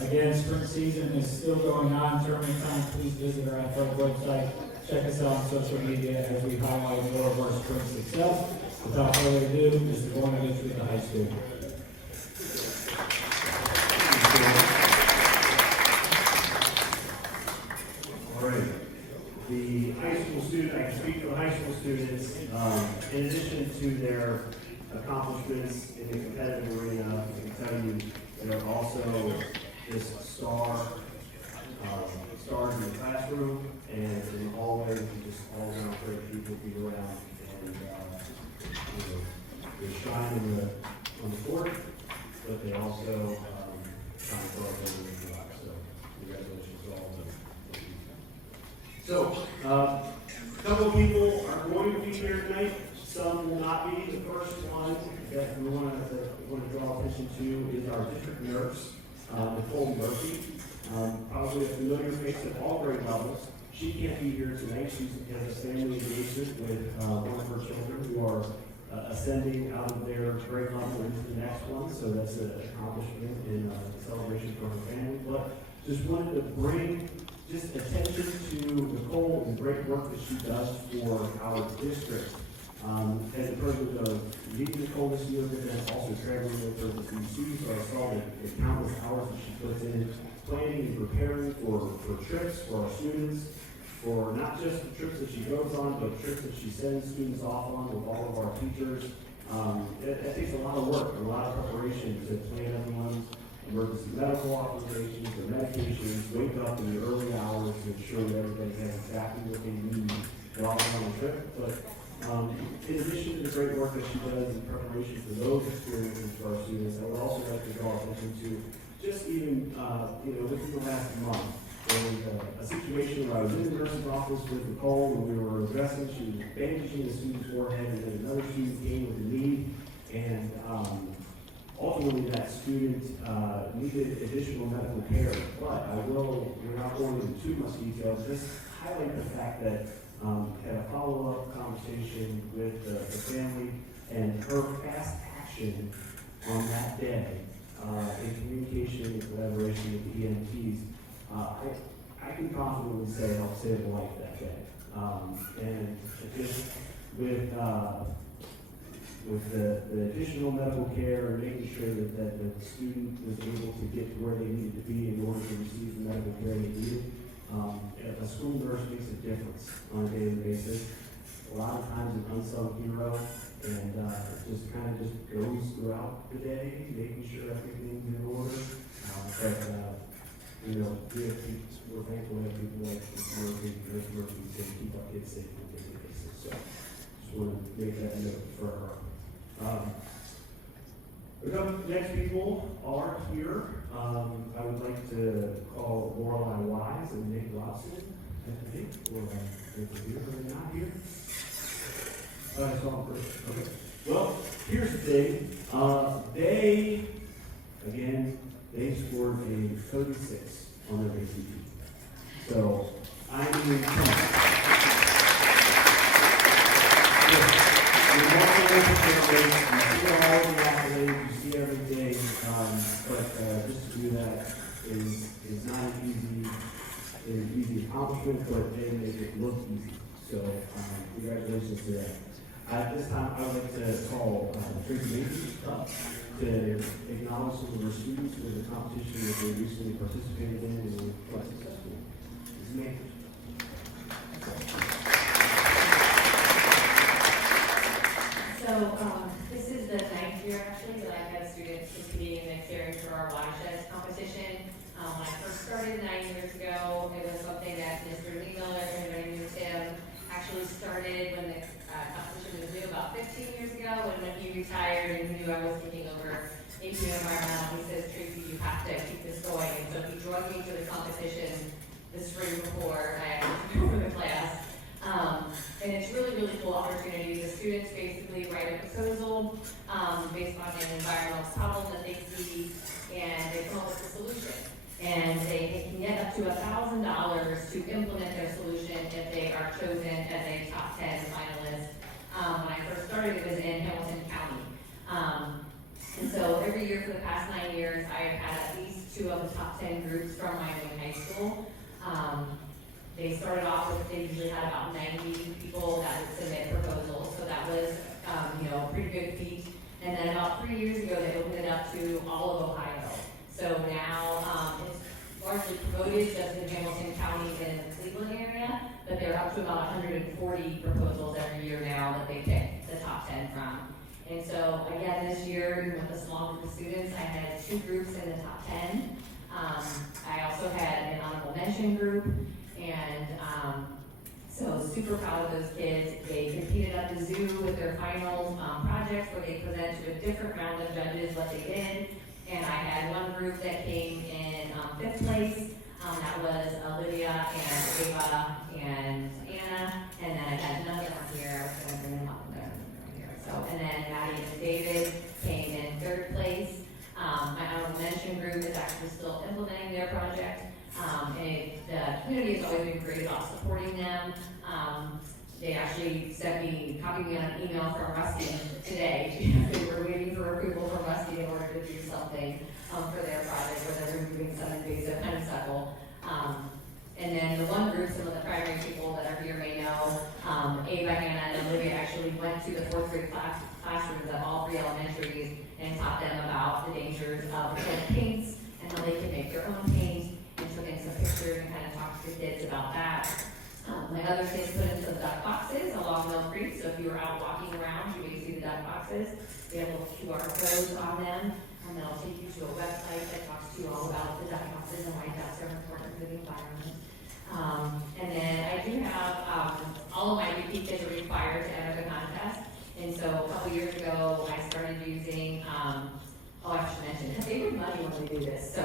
Again, spring season is still going on. Tournament time, please visit our athletic website. Check us out on social media as we highlight more of our spring success. Without further ado, Mr. Bournemouth with the high school. students, in addition to their accomplishments in the competitive arena, I can tell you they're also just stars in the classroom and in the hallways, and just all around great people to be around. And they shine on the court, but they also shine for our building as well. So congratulations to all of them. So, a couple of people are going to be here tonight. Some will not be. The first one that we want to draw attention to is our district nurse, Nicole Murphy. Probably a familiar face at all grade levels. She can't be here tonight. She has a family engagement with one of her children who are ascending out of their grade level into the next one. So that's an accomplishment in celebration for her family. But just wanted to bring just attention to Nicole and great work that she does for our district. Had the privilege of meeting Nicole this year, but then also traveling with her to DC, so I saw the countless hours that she puts in planning and preparing for trips for our students, for not just the trips that she goes on, but trips that she sends students off on with all of our teachers. That takes a lot of work, a lot of preparation to plan everyone's emergency medical authorizations, their medications, wake up in the early hours to ensure that everybody has exactly what they need while they're on the trip. But in addition to the great work that she does in preparation for those experiences for our students, I would also like to draw attention to just even, within the last month, there was a situation where I was in the nurse's office with Nicole and we were addressing, she was bandaging the student's forehead, and then another student came with a need, and ultimately that student needed additional medical care. But we're not going into too much detail, just highlight the fact that had a follow-up conversation with the family, and her fast action on that day, in communication and collaboration with the EMTs, I can confidently say helped save a life that day. And just with the additional medical care and making sure that the student was able to get to where they needed to be in order to receive the medical care they needed. A school nurse makes a difference on a daily basis. A lot of times an unsung hero, and just kind of just goes throughout the day, making sure everything's in order. We're thankful to have people like Nurse Murphy to keep our kids safe on a daily basis. So just want to make that note for her. The next people are here. I would like to call Lorelei Wise and Nick Robson. I think, or they're here, are they not here? I saw them first. Okay. Well, here's the thing. They scored a 36 on their ACT. So, I mean, come on. You're walking over to the race, you see all the accolades, you see everything, but just to do that is not an easy accomplishment, but they make it look easy. So, congratulations to that. At this time, I would like to call Tracy Mason up to acknowledge some of our students with the competition that they recently participated in and were quite successful. Ms. Mason. So, this is the 9th year actually that I've had students competing in the Caring for Our Watersheds competition. When I first started 9 years ago, it was something that Mr. Lee Miller, everybody knew him, actually started when the competition was new about 15 years ago. When he retired and he knew I was taking over AP Environmental, he says, Tracy, you have to keep this going. And so he drove me to the competition the spring before I actually took over the class. And it's really, really cool opportunity. The students basically write a proposal based on an environmental problem that they see, and they come up with a solution. And they can get up to $1,000 to implement their solution if they are chosen as a top 10 finalist. When I first started, it was in Hamilton County. And so every year for the past 9 years, I have had at least 2 of the top 10 groups from Wyoming High School. They started off with, they usually had about 90 people that would submit proposals, so that was, a pretty good feat. And then about 3 years ago, they opened it up to all of Ohio. So now it's largely promoted just in Hamilton County and in the Cleveland area, but they're up to about 140 proposals every year now that they pick the top 10 from. And so again, this year, even with a small group of students, I had 2 groups in the top 10. I also had an honorable mention group, and so super proud of those kids. They competed at the zoo with their final projects where they present to a different round of judges what they did. And I had one group that came in 5th place. That was Olivia and Ava and Anna. And then I had another one here. I was going to bring them up there. So, and then Maddie and David came in 3rd place. My honorable mention group is actually still implementing their project. And the community has always been great about supporting them. They actually copied me on an email from Rusty today. They were waiting for approval from Rusty in order to do something for their project where they're removing some invasive honeysuckle. And then the one group, some of the primary people that are here may know, Ava, Hannah, and Olivia actually went to the 4th grade classrooms of all 3 elementaries and taught them about the dangers of acrylic paints and how they can make their own paint, and took in some pictures and kind of talked to the kids about that. My other kids put in some duck boxes along Mill Creek, so if you were out walking around, you may see the duck boxes. We have little QR codes on them, and they'll take you to a website that talks to you all about the duck boxes and why ducks are important for the environment. And then I do have, all of my repeat kids are required to enter the contest. And so a couple years ago, I started using, I should mention, they win money when they do this. So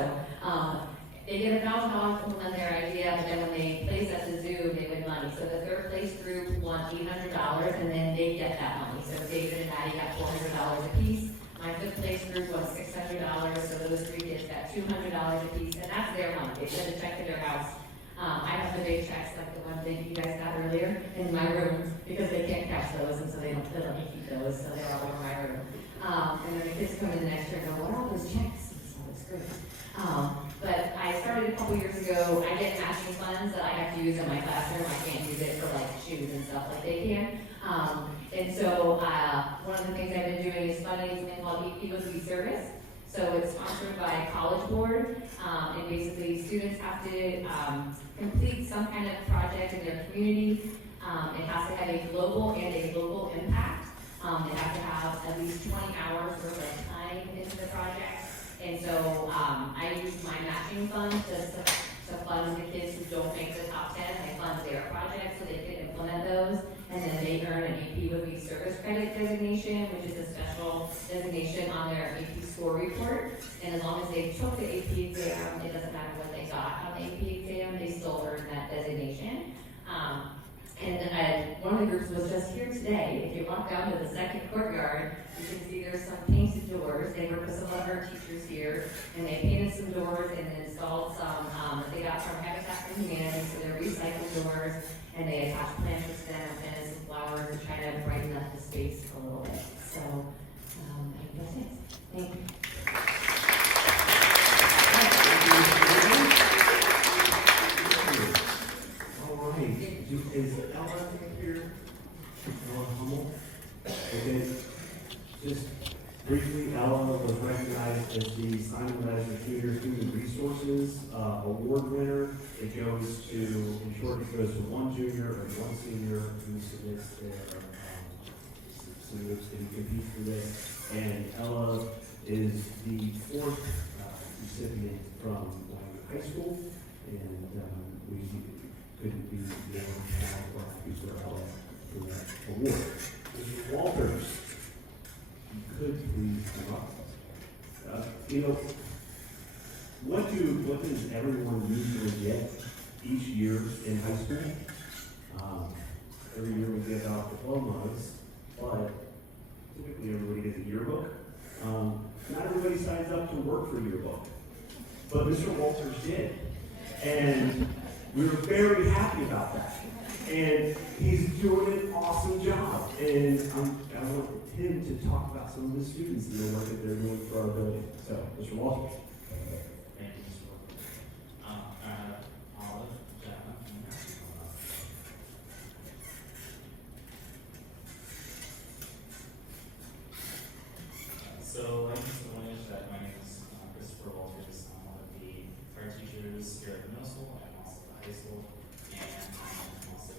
they get $1,000 to implement their idea, but then when they place at the zoo, they win money. So the 3rd place group won $800, and then they get that money. So David and Maddie got $400 apiece. My 5th place group won $600, so those 3 kids got $200 apiece, and that's their money. They send a check to their house. I have the big checks like the one that you guys got earlier in my room because they can't cash those, and so they don't let me keep those, so they're all over my room. And then the kids come in the next year and go, what are all those checks? So it's great. But I started a couple years ago. I get matching funds that I have to use in my classroom. I can't use it for like shoes and stuff like they can. And so one of the things I've been doing is funding something called EP with We Service. So it's sponsored by College Board, and basically students have to complete some kind of project in their community. It has to have a global and a local impact. They have to have at least 20 hours worth of time into the project. And so I use my matching fund to fund the kids who don't make the top 10. I fund their projects so they can implement those. And then they earn an AP with Me service credit designation, which is a special designation on their AP score report. And as long as they took the AP exam, it doesn't matter what they got on the AP exam, they still earn that designation. And one of the groups was just here today. If you walk down to the 2nd courtyard, you can see there's some painted doors. They work with some of our teachers here, and they painted some doors and installed some that they got from Habitat for Humanity, so they're recycled doors, and they attach plants to them and some flowers to try to brighten up the space a little bit. So I think that's it. Thank you. All right, is Ella here? Ella Hummel? Okay, just briefly, Ella was recognized as the Simon Ledger Junior Human Resources Award winner. It goes to, in short, it goes to one junior and one senior who submits their students can compete for this. And Ella is the 4th recipient from Wyoming High School, and we couldn't be more proud or happy for Ella for that award. Mr. Walters, you could please come up. What does everyone usually get each year in high school? Every year we give out diplomas, but typically everybody gets a yearbook. Not everybody signs up to work for yearbook, but Mr. Walters did. And we were very happy about that. And he's doing an awesome job. And I want him to talk about some of the students and the work that they're doing for our building. So, Mr. Walters. Thank you, Mr. Walters. Olive, Jenna, and Matthew. So, like Mr. Williams said, my name is Christopher Walters. I'm one of the art teachers here at the middle school. I'm also at the high school, and I'm also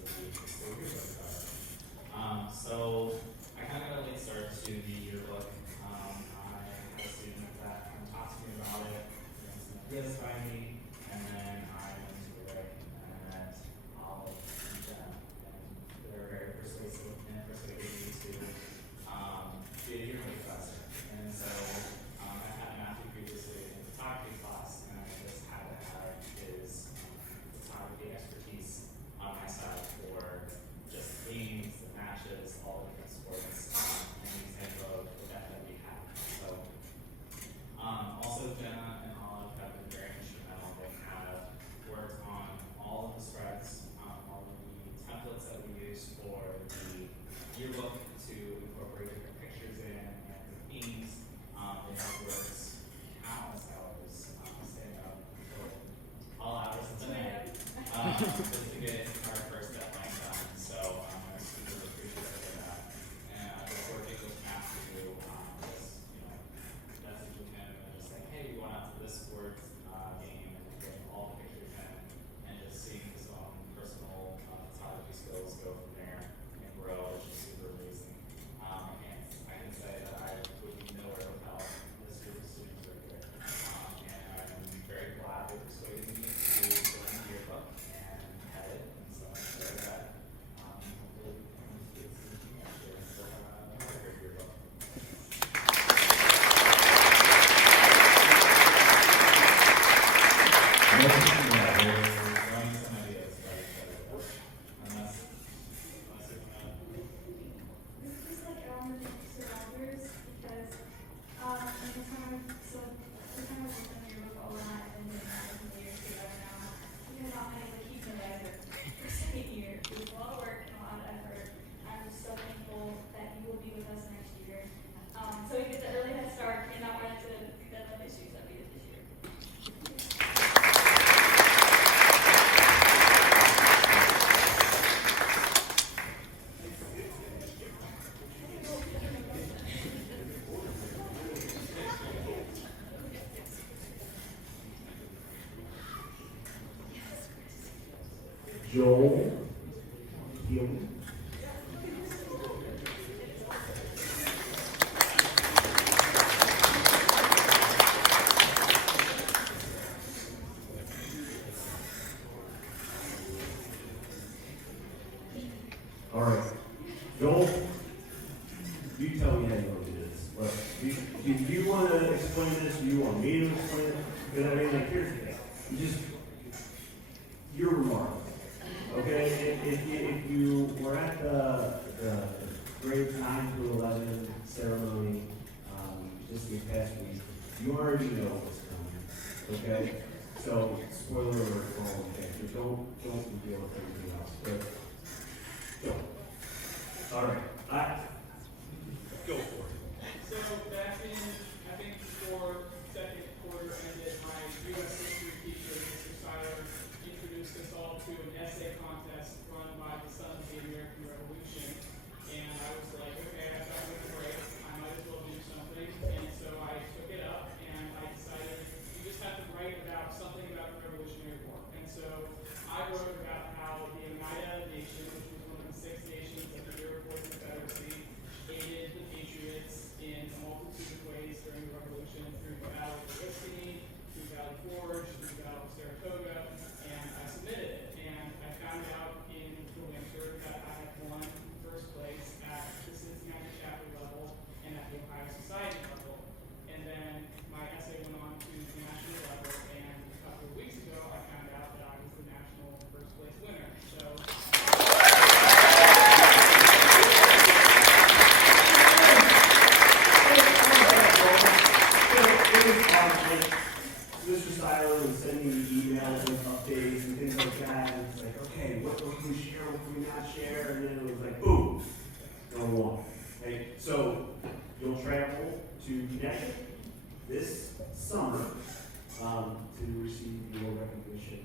Joel Healy. All right, Joel, you tell me how you want to do this. What, do you want to explain this? Do you want me to explain it? Because I mean, like, here's the thing. You're remarkable. Okay, if you were at the grade 9 through 11 ceremony just this past week, you already know what's coming. Okay, so spoiler alert for all of you. Don't reveal anything else. But don't. All right, go for it. So back in, I think before second quarter ended, my U.S. history teacher, Mr. Seiler, introduced us all to an essay contest run by the Sons of the American Revolution. And I was like, okay, I thought it was great. I might as well do something. And so I took it up and I decided you just have to write about something about the Revolutionary War. And so I wrote about how the Oneida Nation, which was one of the 6 nations of the Iroquois Confederacy, aided the Patriots in a multitude of ways during the Revolution, through the Battle of Oriskany, through Valley Forge, through the Battle of Saratoga, and I submitted it. And I found out in the winter that I had won first place at the Cincinnati chapter level and at the Ohio Society level. And then my essay went on to the national level, and a couple of weeks ago I found out that I was the national first place winner. So Mr. Seiler was sending me emails with updates and things like that, and it's like, okay, what can we share, what can we not share, and then it was like, boom, no longer. Okay, so you'll travel to Connecticut this summer to receive your recognition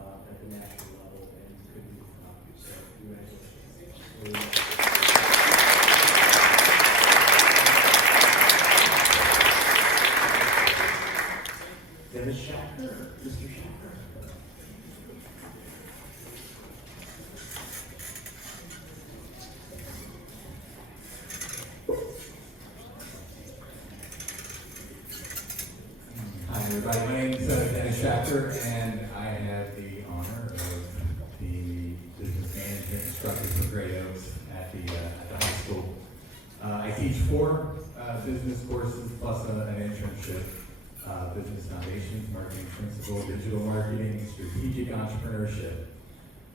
at the national level, and you couldn't do without you, so congratulations. Dennis Shacker, Mr. Shacker. Hi everybody, my name is Dennis Shacker, and I have the honor of being the business management instructor for Great Oaks at the high school. I teach 4 business courses plus an internship. Business foundations, marketing principle, digital marketing, strategic entrepreneurship.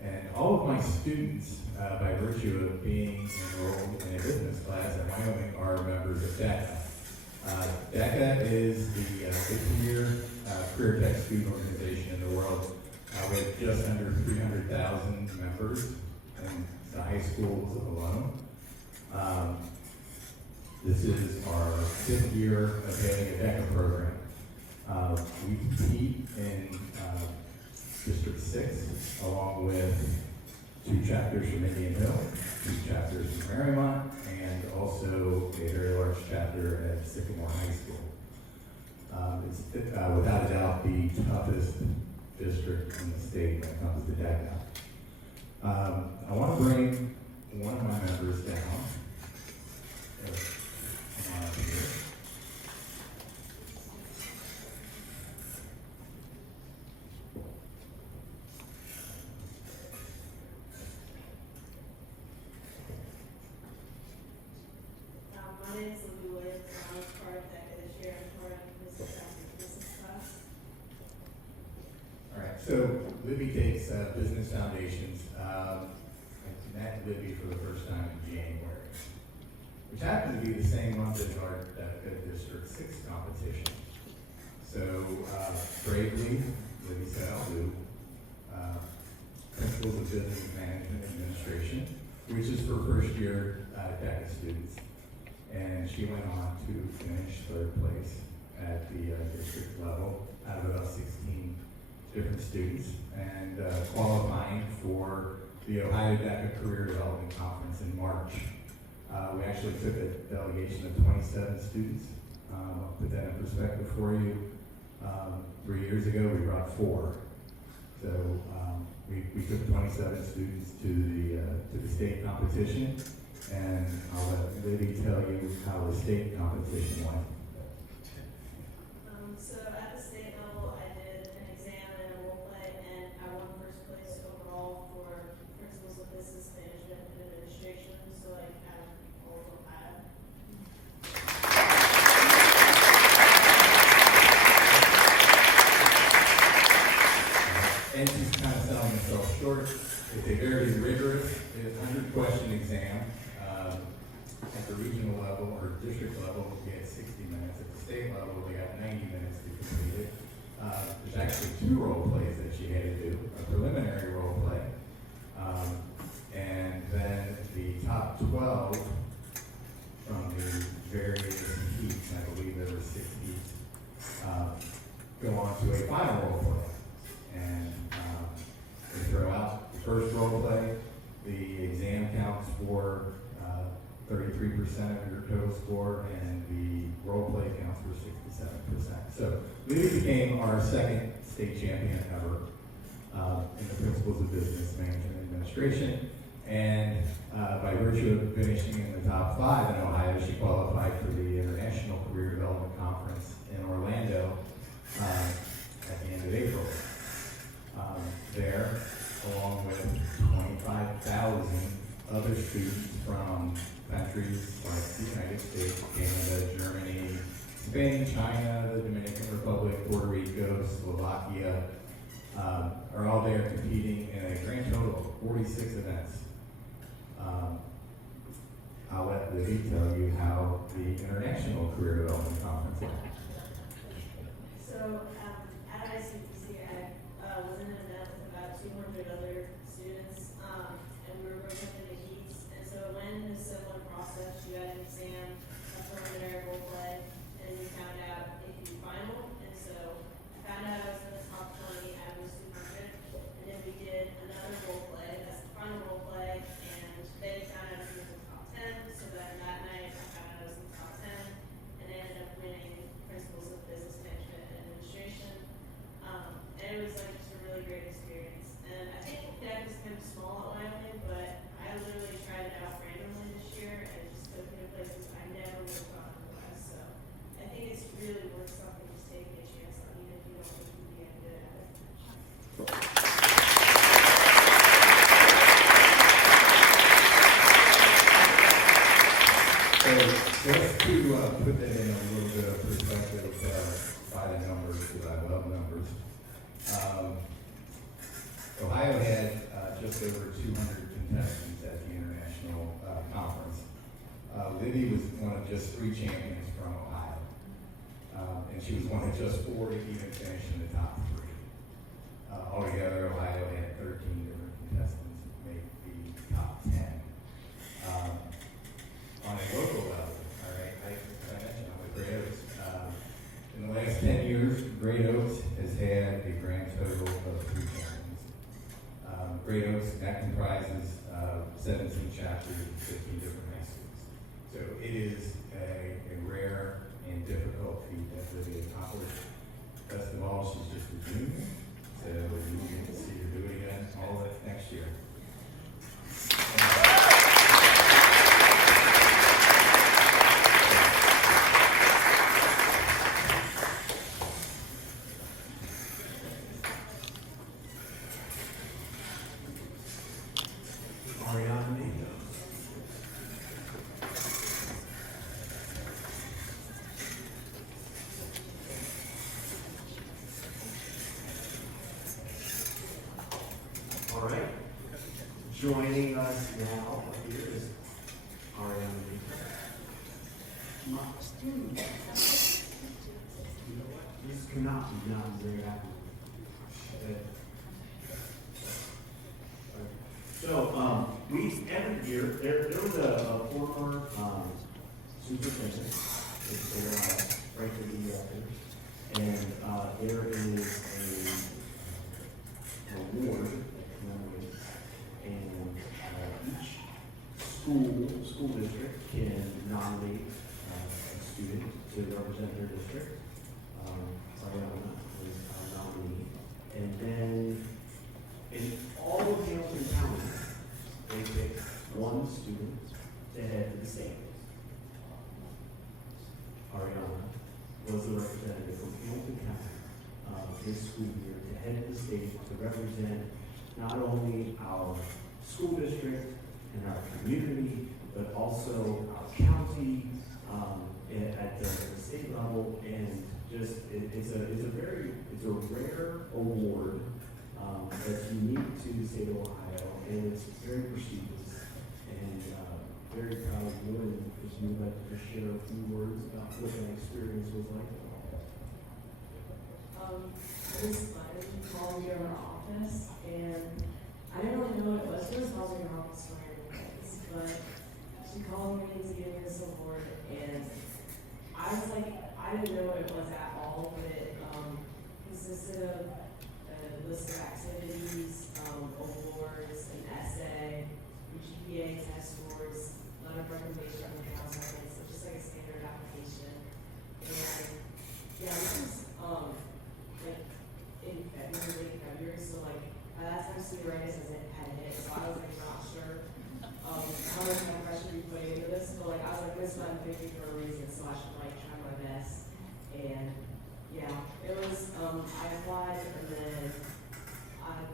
And all of my students, by virtue of being enrolled in a business class at Wyoming, are members of DECA. DECA is the 50-year career tech student organization in the world. We have just under 300,000 members in the high schools alone. This is our 5th year of having a DECA program. We compete in District 6, along with 2 chapters from Indian Hill, 2 chapters from Marymount, and also a very large chapter at Sycamore High School. It's without a doubt the toughest district in the state when it comes to DECA. I want to bring one of my members down. Come on up here. My name is Libby Williams, and I was part of DECA this year, and part of Mrs. Jackson's business class. All right, so Libby takes business foundations. I met Libby for the first time in January, which happened to be the same month as our District 6 competition. So bravely, Libby said, I'll do Principles of Business Management Administration, which is for first year DECA students. And she went on to finish 3rd place at the district level out of about 16 different students, and qualifying for the Ohio DECA Career Development Conference in March. We actually took a delegation of 27 students. I'll put that in perspective for you. 3 years ago, we brought 4. So we took 27 students to the state competition, and I'll let Libby tell you how the state competition went. So at the state level, I did an exam and a role play, and I won first place overall for principles of business management and administration. So like out of all of Ohio. And she's kind of selling herself short. It's a very rigorous, 100-question exam. At the regional level or district level, we had 60 minutes. At the state level, we got 90 minutes to complete it. There's actually 2 role plays that she had to do, a preliminary role play. And then the top 12 from the various heats, I believe there were 6 heats, go on to a final role play. And they throw out the first role play. The exam counts for 33% of your total score, and the role play counts for 67%. So Libby became our second state champion ever in the Principles of Business Management and Administration. And by virtue of finishing in the top 5 in Ohio, she qualified for the International Career Development Conference in Orlando at the end of April. There, along with 25,000 other students from countries like the United States, Canada, Germany, Spain, China, the Dominican Republic, Puerto Rico, Slovakia, are all there competing in a grand total of 46 events. I'll let Libby tell you how the International Career Development Conference went. So at ICPC, I was in an event with about 200 other students, and we were broken into heats. And so it went into a similar process. You had an exam, a preliminary role play, and we found out if you final. And so I found out I was in the top 20 out of the 200. And then we did another role play, that's the final role play, and they found out I was in the top 10. So then that night I found out I was in the top 10, and I ended up winning Principles of Business Management and Administration. And it was like just a really great experience. And I think that was kind of small at Wyoming, but I literally tried it out randomly this year and just took me to places I never would have gone otherwise. So I think it's really worth something just taking a chance on, even if you don't think you'd be any good at it. So just to put that in a little bit of perspective by the numbers, because I love numbers. Ohio had just over 200 contestants at the international conference. Libby was one of just 3 champions from Ohio. And she was one of just 4 to even finish in the top 3. Altogether, Ohio had 13 different contestants make the top 10. On a local level, all right, I mentioned I'm with Great Oaks. In the last 10 years, Great Oaks has had a grand total of 3 champions. Great Oaks, that comprises 17 chapters and 15 different high schools. So it is a rare and difficult feat that Libby accomplished. Best of all, she's just a junior, so you get to see her do it again all of next year. All right. Joining us now here is Ariana. You know what? This cannot be done very happy. So, we every year there was a former superintendent, Frank the and there is a award and each school district can nominate a student to represent their district. Ariana is our nominee. And then to head to the state. Ariana was the representative from Hamilton County this school year to head to the state to represent not only our school district and our community, but also our county at the state level, and just it's a rare award that's unique to the state of Ohio, and it's very prestigious, and very proud of you. And if you'd like to share a few words about what that experience was like. It was fun. She called me to her office, and I didn't really know what it was. She was calling her office for anyways, but she called me to give me this award, and I was like, I didn't know what it was at all, but it consisted of a list of activities, awards, an essay, GPA test scores, letter of recommendation from the council, so just like a standard application. And yeah, this was like in February, so like by that time senior writing had hit, so I was like not sure how much time pressure we put into this, but like I was like, this is what I'm thinking for a reason, so I should like try my best. And yeah, it was I applied, and then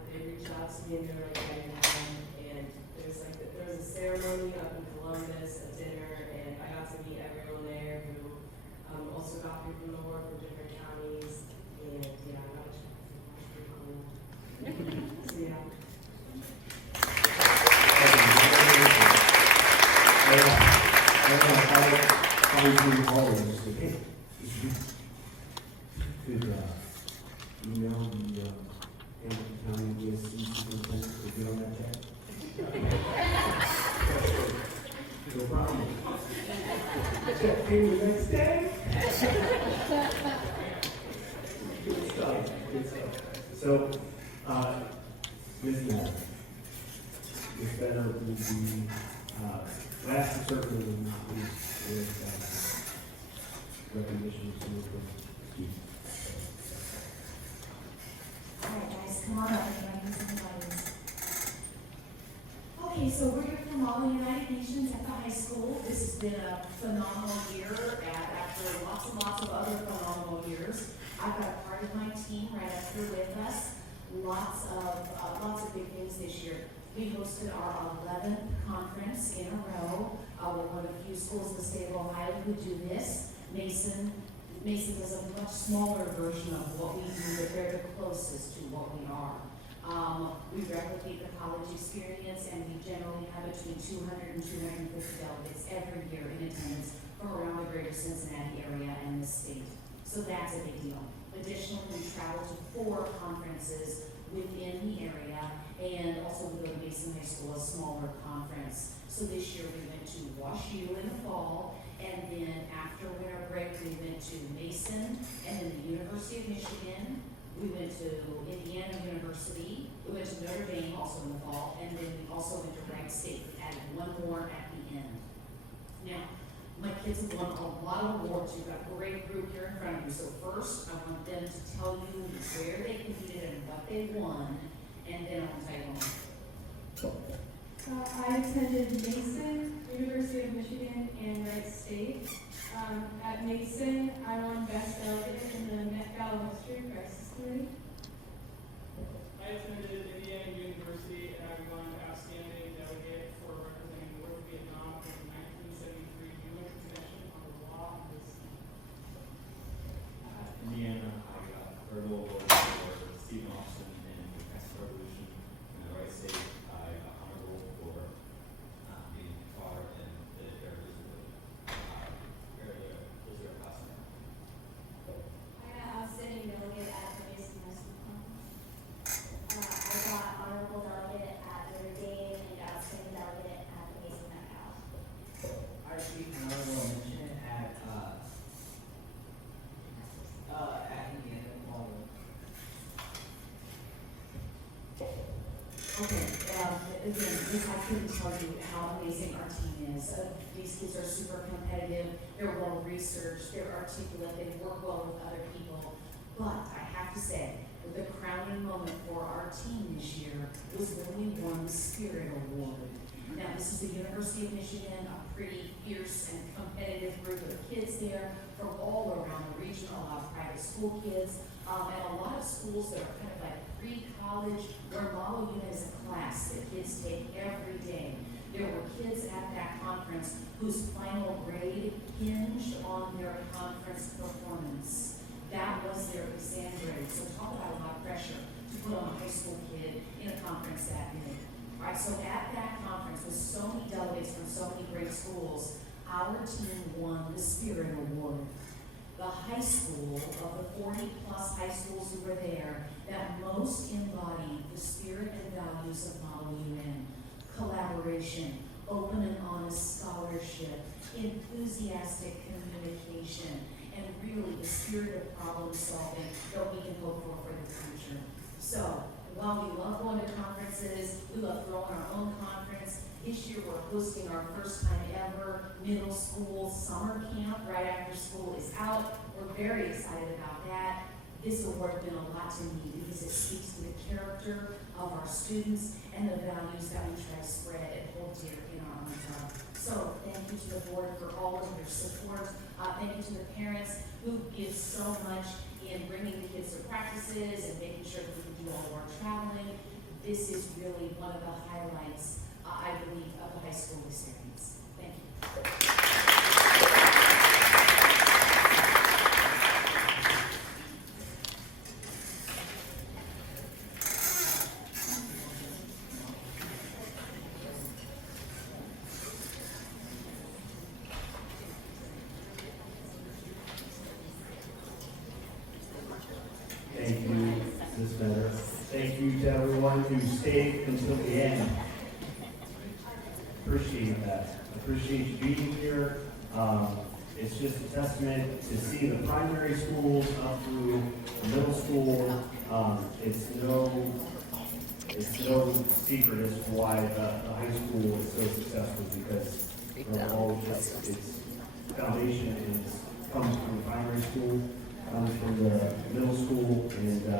they reached out to me and they were like getting home, and there was a ceremony up in Columbus, a dinner, and I got to meet everyone there who also got people from the award from different counties, and yeah, that was pretty cool. So yeah. Email the Hamilton County DSC superintendent to get on that check. No problem. Check came the next day. Good stuff. Good stuff. So, Ms. Moore, Ms. Benner will be last and certainly not least with recognition of some of the students. Alright guys, come on up and join us in the audience. Okay, so we're here from all the United Nations at the high school. This has been a phenomenal year, after lots and lots of other phenomenal years. I've got a part of my team right up here with us. Lots of big things this year. We hosted our 11th conference in a row. We're one of the few schools in the state of Ohio who do this. Mason does a much smaller version of what we do, but they're the closest to what we are. We replicate the college experience, and we generally have between 200 and 250 delegates every year in attendance from around the greater Cincinnati area and the state. So that's a big deal. Additionally, we travel to 4 conferences within the area, and also we go to Mason High School, a smaller conference. So this year we went to WashU in the fall, and then after winter break we went to Mason, and then the University of Michigan. We went to Indiana University. We went to Notre Dame also in the fall, and then we also went to Wright State. We added one more at the end. Now, my kids have won a lot of awards. You've got a great group here in front of you. So first, I want them to tell you where they competed and what they won, and then I'll tell you one. I attended Mason, University of Michigan, and Wright State. At Mason, I won Best Delegate in the Met Gala History Crisis Committee. I attended Indiana University, and I won Outstanding Delegate for representing North Vietnam in the 1973 UN Convention on the Law of the Sea. Indiana, I got Verbal Award for Stephen Austin in the Mexican Revolution. In the Wright State, I got Honorable for being far in the area class. I got outstanding delegate at the Mason High School Conference. I got honorable delegate at Notre Dame and outstanding delegate at the Mason Met Gala. I received an honorable mention at Indiana. Okay, again, I couldn't tell you how amazing our team is. These kids are super competitive, they're well researched, they're articulate, they work well with other people. But I have to say, the crowning moment for our team this year was when we won the Spirit Award. Now, this is the University of Michigan, a pretty fierce and competitive group of kids there from all around the region, a lot of private school kids, and a lot of schools that are kind of like pre-college, where Model Unit is a class that kids take every day. There were kids at that conference whose final grade hinged on their conference performance. That was their exam grade. So talk about a lot of pressure to put on a high school kid in a conference that big. All right, so at that conference with so many delegates from so many great schools, our team won the Spirit Award. The high school, of the 40 plus high schools who were there, that most embodied the spirit and values of Model UN. Collaboration, open and honest scholarship, enthusiastic communication, and really the spirit of problem solving that we can hope for the future. So, while we love going to conferences, we love throwing our own conference. This year we're hosting our first time ever middle school summer camp right after school is out. We're very excited about that. This award meant a lot to me because it speaks to the character of our students and the values that we try to spread and hold dear in our own club. So thank you to the board for all of your support. Thank you to the parents who give so much in bringing the kids to practices and making sure that we can do all of our traveling. This is really one of the highlights, I believe, of the high school experience. Thank you. Thank you, Ms. Bender. Thank you to everyone who stayed until the end. Appreciate that. Appreciate you being here. It's just a testament to see the primary schools up through the middle school. It's no secret as to why the high school is so successful, because its foundation comes from the primary school, comes from the middle school, and the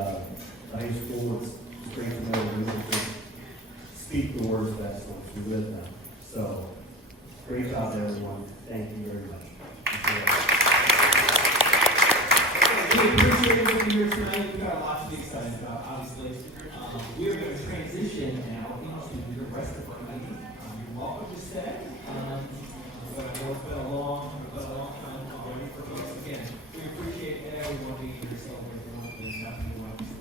high school. It's great to know that we can speak the words of excellence. We live them. So, great job, everyone. Thank you very much. We appreciate you being here tonight. We've got a lot to be excited about, obviously. We are going to transition now into the rest of our meeting. You're welcome to stay. But I know it's been a long time already for folks. Again, we appreciate everyone being here celebrating this happy Wyoming.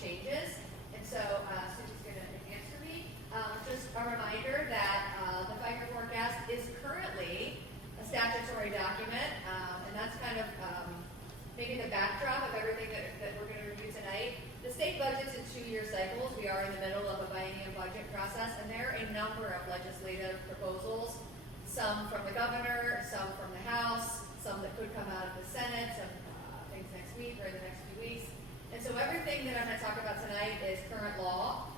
changes. And so Susie's going to answer me. Just a reminder that the 5-year forecast is currently a statutory document, and that's kind of maybe the backdrop of everything that we're going to review tonight. The state budget's in 2-year cycles. We are in the middle of a biennium budget process, and there are a number of legislative proposals, some from the governor, some from the House, some that could come out of the Senate, some things next week or the next few weeks. And so everything that I'm going to talk about tonight is current law.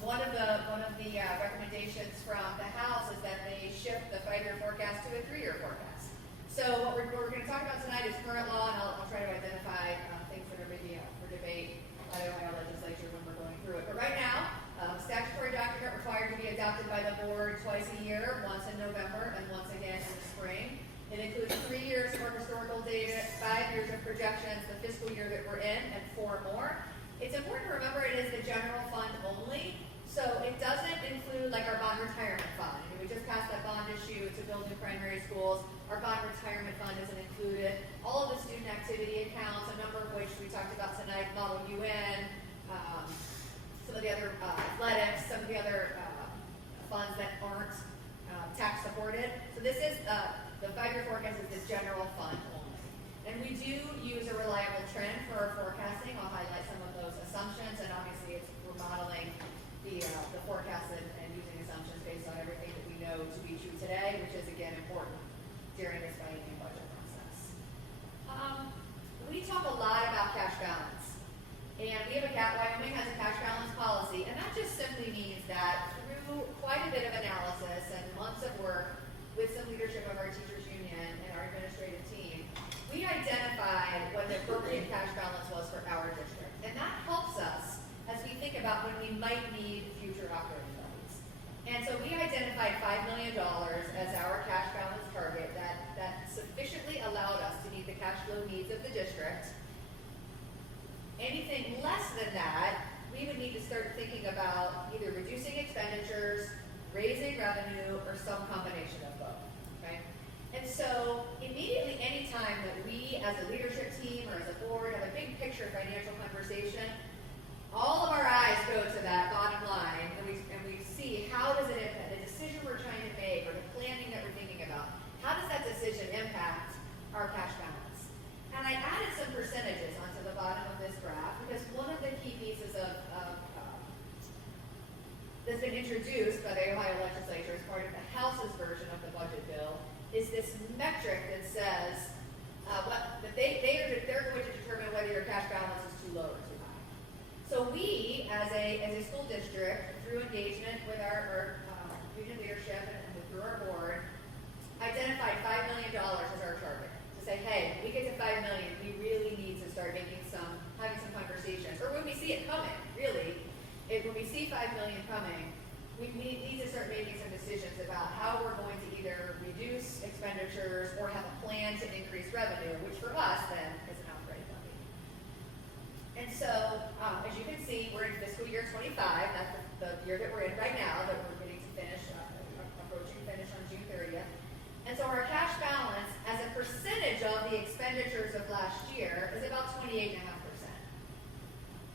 One of the recommendations from the House is that they shift the 5-year forecast to a 3-year forecast. So what we're going to talk about tonight is current law, and I'll try to identify things that are maybe up for debate by the Ohio legislature when we're going through it. But right now, statutory document required to be adopted by the board twice a year, once in November and once again in the spring. It includes 3 years for historical data, 5 years of projections, the fiscal year that we're in, and 4 more. It's important to remember it is the general fund only, so it doesn't include like our bond retirement fund. We just passed that bond issue to build new primary schools. Our bond retirement fund isn't included. All of the student activity accounts, a number of which we talked about tonight, Model UN, some of the other athletics, some of the other funds that aren't tax supported. So this is, the 5-year forecast is the general fund only. And we do use a reliable trend for our forecasting. I'll highlight some of those assumptions, and obviously we're modeling the forecast and using assumptions based on everything that we know to be true today, which is again important during this biennium budget process. We talk a lot about cash balance, and Wyoming has a cash balance policy, and that just simply means that through quite a bit of analysis and months of work with some leadership of our teachers union and our administrative team, we identified what the appropriate cash balance was for our district, and that helps us as we think about when we might need future operating funds. And so we identified $5 million as our cash balance target that sufficiently allowed us to meet the cash flow needs of the district. Anything less than that, we would need to start thinking about either reducing expenditures, raising revenue, or some combination of both, okay? And so immediately anytime that we as a leadership team or as a board have a big picture financial conversation, all of our eyes go to that bottom line, and we see how does it impact the decision we're trying to make or the planning that we're thinking about. How does that decision impact our cash balance? And I added some percentages onto the bottom of this graph because one of the key pieces that's been introduced by the Ohio legislature as part of the House's version of the budget bill is this metric that says they're going to determine whether your cash balance is too low or too high. So we, as a school district, through engagement with our union leadership and through our board, identified $5 million as our target. To say, hey, when we get to $5 million, we really need to start having some conversations. Or when we see it coming, really, when we see $5 million coming, we need to start making some decisions about how we're going to either reduce expenditures or have a plan to increase revenue, which for us then is an outright levy. And so, as you can see, we're in fiscal year 25. That's the year that we're in right now, that we're getting to finish, approaching finish on June 30th. And so our cash balance as a percentage of the expenditures of last year is about 28.5%.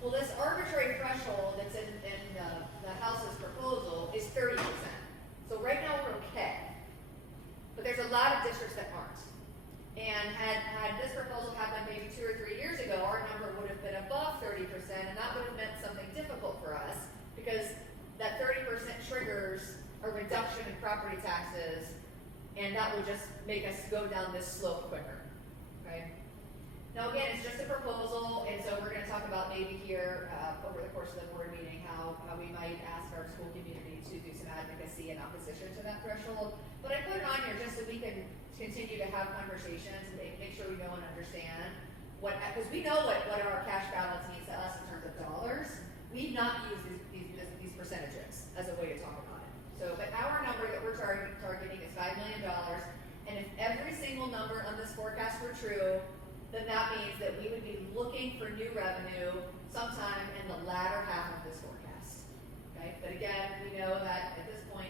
Well, this arbitrary threshold that's in the House's proposal is 30%. So right now we're okay. But there's a lot of districts that aren't. And had this proposal happened maybe 2 or 3 years ago, our number would have been above 30%, and that would have meant something difficult for us because that 30% triggers a reduction in property taxes, and that would just make us go down this slope quicker, okay? Now again, it's just a proposal, and so we're going to talk about maybe here over the course of the board meeting how we might ask our school community to do some advocacy in opposition to that threshold. But I put it on here just so we can continue to have conversations and make sure we know and understand because we know what our cash balance means to us in terms of dollars. We've not used these percentages as a way to talk about it. So, but our number that we're targeting is $5 million, and if every single number on this forecast were true, then that means that we would be looking for new revenue sometime in the latter half of this forecast. Okay, but again, we know that at this point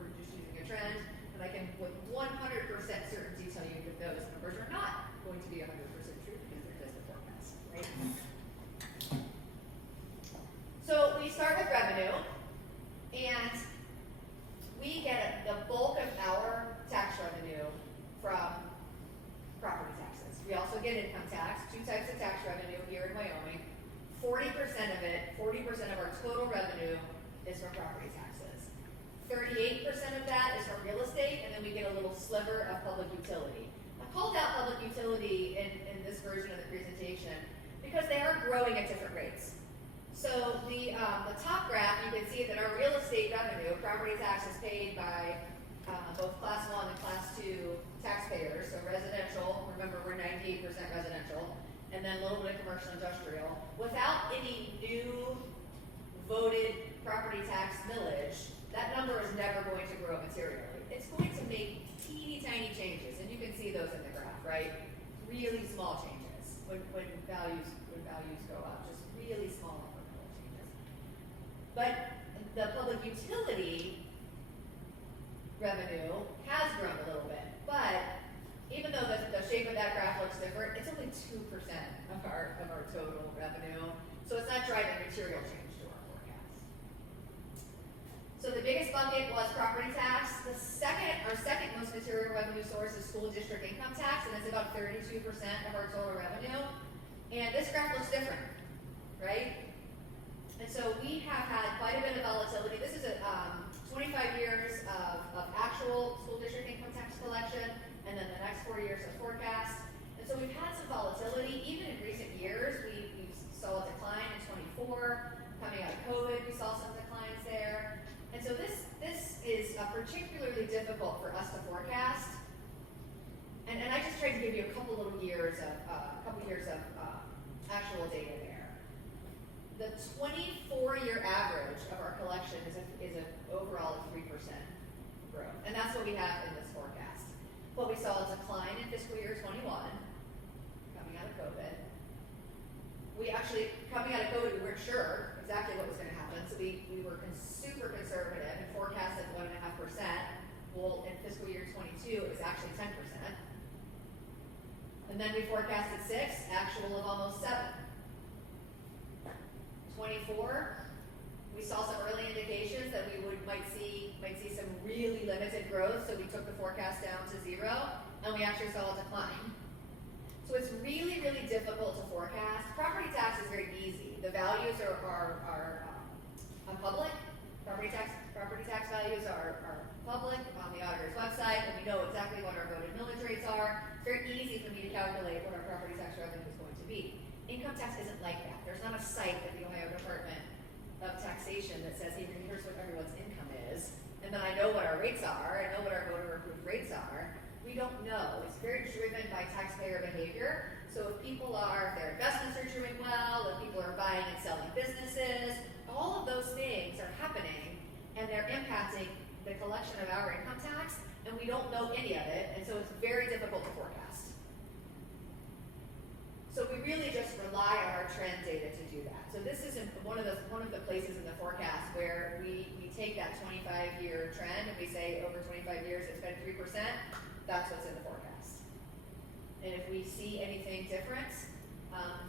we're just using a trend, and I can with 100% certainty tell you that those numbers are not going to be 100% true because they're just a forecast, right? 40% of it, 40% of our total revenue is from property taxes. 38% of that is from real estate, and then we get a little sliver of public utility. I called out public utility in this version of the presentation because they are growing at different rates. So the top graph, you can see that our real estate revenue, property taxes paid by both Class 1 and Class 2 taxpayers, so residential, remember we're 98% residential, and then a little bit of commercial industrial, without any new voted property tax millage, that number is never going to grow materially. It's going to make teeny tiny changes, and you can see those in the graph, right? Really small changes when values go up, just really small incremental changes. But the public utility revenue has grown a little bit, but even though the shape of that graph looks different, it's only 2% of our total revenue, so it's not driving material change to our forecast. So the biggest bucket was property tax. Our second most material revenue source is school district income tax, and it's about 32% of our total revenue. And this graph looks different, right? And so we have had quite a bit of volatility. This is 25 years of actual school district income tax collection, and then the next 4 years of forecast. And so we've had some volatility. Even in recent years, we saw a decline in 24. Coming out of COVID, we saw some declines there. And so this is particularly difficult for us to forecast. And I just tried to give you a couple years of actual data there. The 24-year average of our collection is an overall of 3% growth, and that's what we have in this forecast. But we saw a decline in fiscal year 21, coming out of COVID. We actually, coming out of COVID, we weren't sure exactly what was going to happen, so we were super conservative and forecasted 1.5%. Well, in fiscal year 22, it was actually 10%. And then we forecasted 6, actual of almost 7. 24, we saw some early indications that we might see some really limited growth, so we took the forecast down to 0, and we actually saw a decline. So it's really, really difficult to forecast. Property tax is very easy. The values are public. Property tax values are public on the auditor's website, and we know exactly what our voted millage rates are. It's very easy for me to calculate what our property tax revenue is going to be. Income tax isn't like that. There's not a site at the Ohio Department of Taxation that says, hey, here's what everyone's income is, and then I know what our rates are, I know what our voter approved rates are. We don't know. It's very driven by taxpayer behavior. So if their investments are doing well, if people are buying and selling businesses, all of those things are happening, and they're impacting the collection of our income tax, and we don't know any of it, and so it's very difficult to forecast. So we really just rely on our trend data to do that. So this is one of the places in the forecast where we take that 25-year trend and we say over 25 years it's been 3%. That's what's in the forecast. And if we see anything different,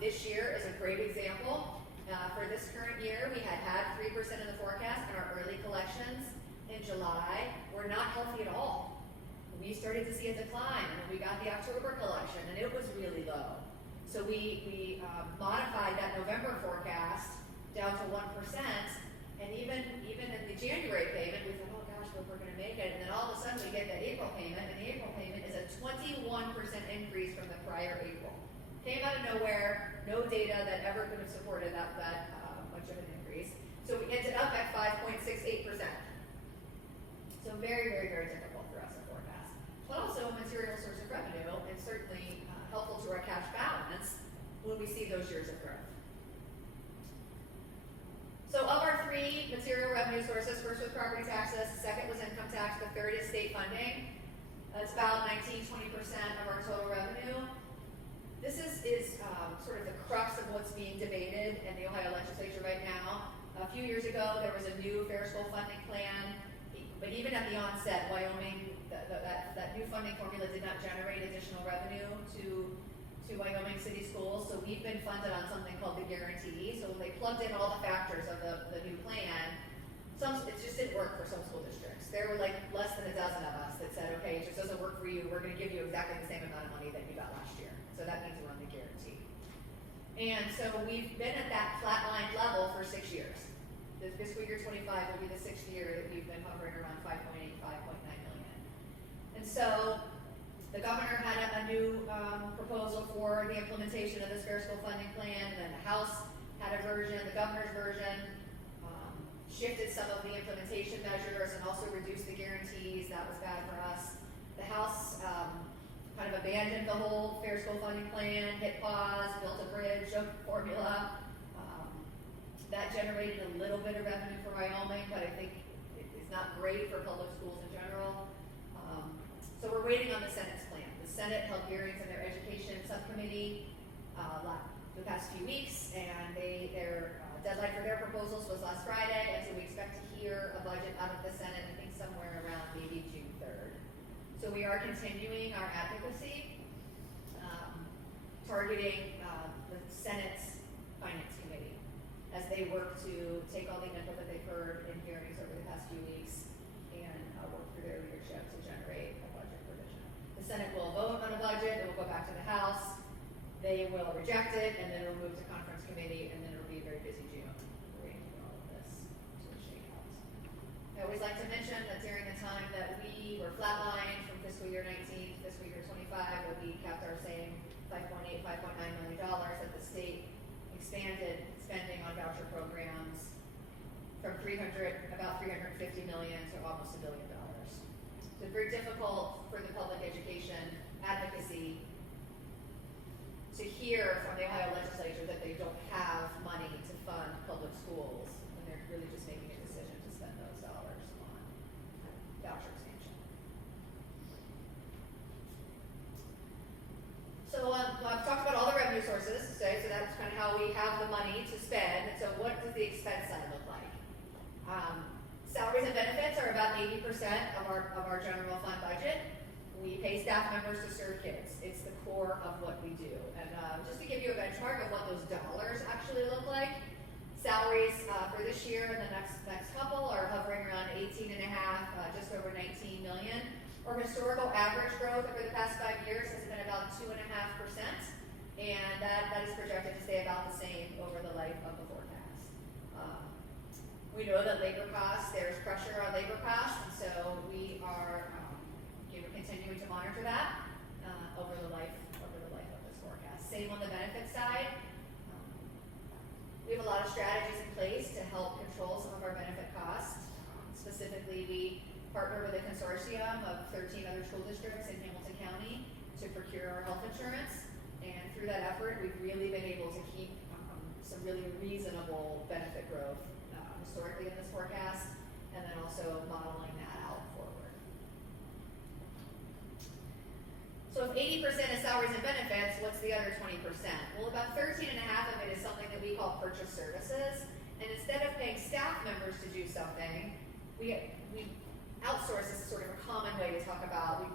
this year is a great example. For this current year, we had 3% in the forecast, and our early collections in July were not healthy at all. We started to see a decline, and we got the October collection, and it was really low. So we modified that November forecast down to 1%, and even in the January payment, we thought, oh gosh, we're going to make it, and then all of a sudden we get the April payment, and the April payment is a 21% increase from the prior April. Came out of nowhere, no data that ever could have supported that much of an increase. So we ended up at 5.68%. So very, very, very difficult for us to forecast. But also a material source of revenue, and certainly helpful to our cash balance when we see those years of growth. So of our 3 material revenue sources, first was property taxes, the second was income tax, the third is state funding. It's about 19-20% of our total revenue. This is sort of the crux of what's being debated in the Ohio legislature right now. A few years ago, there was a new fair school funding plan, but even at the onset, Wyoming, that new funding formula did not generate additional revenue to Wyoming city schools, so we've been funded on something called the guarantee. So when they plugged in all the factors of the new plan, it just didn't work for some school districts. There were like less than a dozen of us that said, okay, it just doesn't work for you. We're going to give you exactly the same amount of money that you got last year. So that means we're on the guarantee. And so we've been at that flat line fiscal year 25 will be the 6th year that we've been hovering around 5.8, 5.9 million. And so the governor had a new proposal for the implementation of this Fair School Funding Plan, and then the House had a version, the governor's version shifted some of the implementation measures and also reduced the guarantees. That was bad for us. The House kind of abandoned the whole Fair School Funding Plan, hit pause, built a bridge, a formula. That generated a little bit of revenue for Wyoming, but I think it's not great for public schools in general. So we're waiting on the Senate's plan. The Senate held hearings in their education subcommittee the past few weeks, and their deadline for their proposals was last Friday, and so we expect to hear a budget out of the Senate, I think somewhere around maybe June 3rd. So we are continuing our advocacy, targeting the Senate's Finance Committee as they work to take all the input that they've heard in hearings over the past few weeks and work through their leadership to generate a budget provision. The Senate will vote on a budget, it will go back to the House, they will reject it, and then it'll move to conference committee, and then it'll be a very busy June waiting for all of this to shake out. I always like to mention that during the time that we were flatlined from fiscal year 19 to fiscal year 25, that we kept our same $5.8, $5.9 million, that the state expanded spending on voucher programs from about 350 million to almost $1 billion. So it's very difficult for the public education advocacy to hear from the Ohio legislature that they don't have money to fund public schools, and they're really just making a decision to spend those dollars on voucher expansion. So I've talked about all the revenue sources today, so that's kind of how we have the money to spend. So what does the expense side look like? Salaries and benefits are about 80% of our general fund budget. We pay staff members to serve kids. It's the core of what we do. And just to give you a benchmark of what those dollars actually look like, salaries for this year and the next couple are hovering around 18.5, just over 19 million. Our historical average growth over the past 5 years has been about 2.5%, and that is projected to stay about the same over the life of the forecast. We know that labor costs, there's pressure on labor costs, and so we are continuing to monitor that over the life of this forecast. Same on the benefits side. We have a lot of strategies in place to help control some of our benefit costs. Specifically, we partner with a consortium of 13 other school districts in Hamilton County to procure our health insurance. And through that effort, we've really been able to keep some really reasonable benefit growth historically in this forecast, and then also modeling that out forward. So if 80% is salaries and benefits, what's the other 20%? Well, about 13.5 of it is something that we call purchase services. And instead of paying staff members to do something, we outsource is sort of a common way to talk about.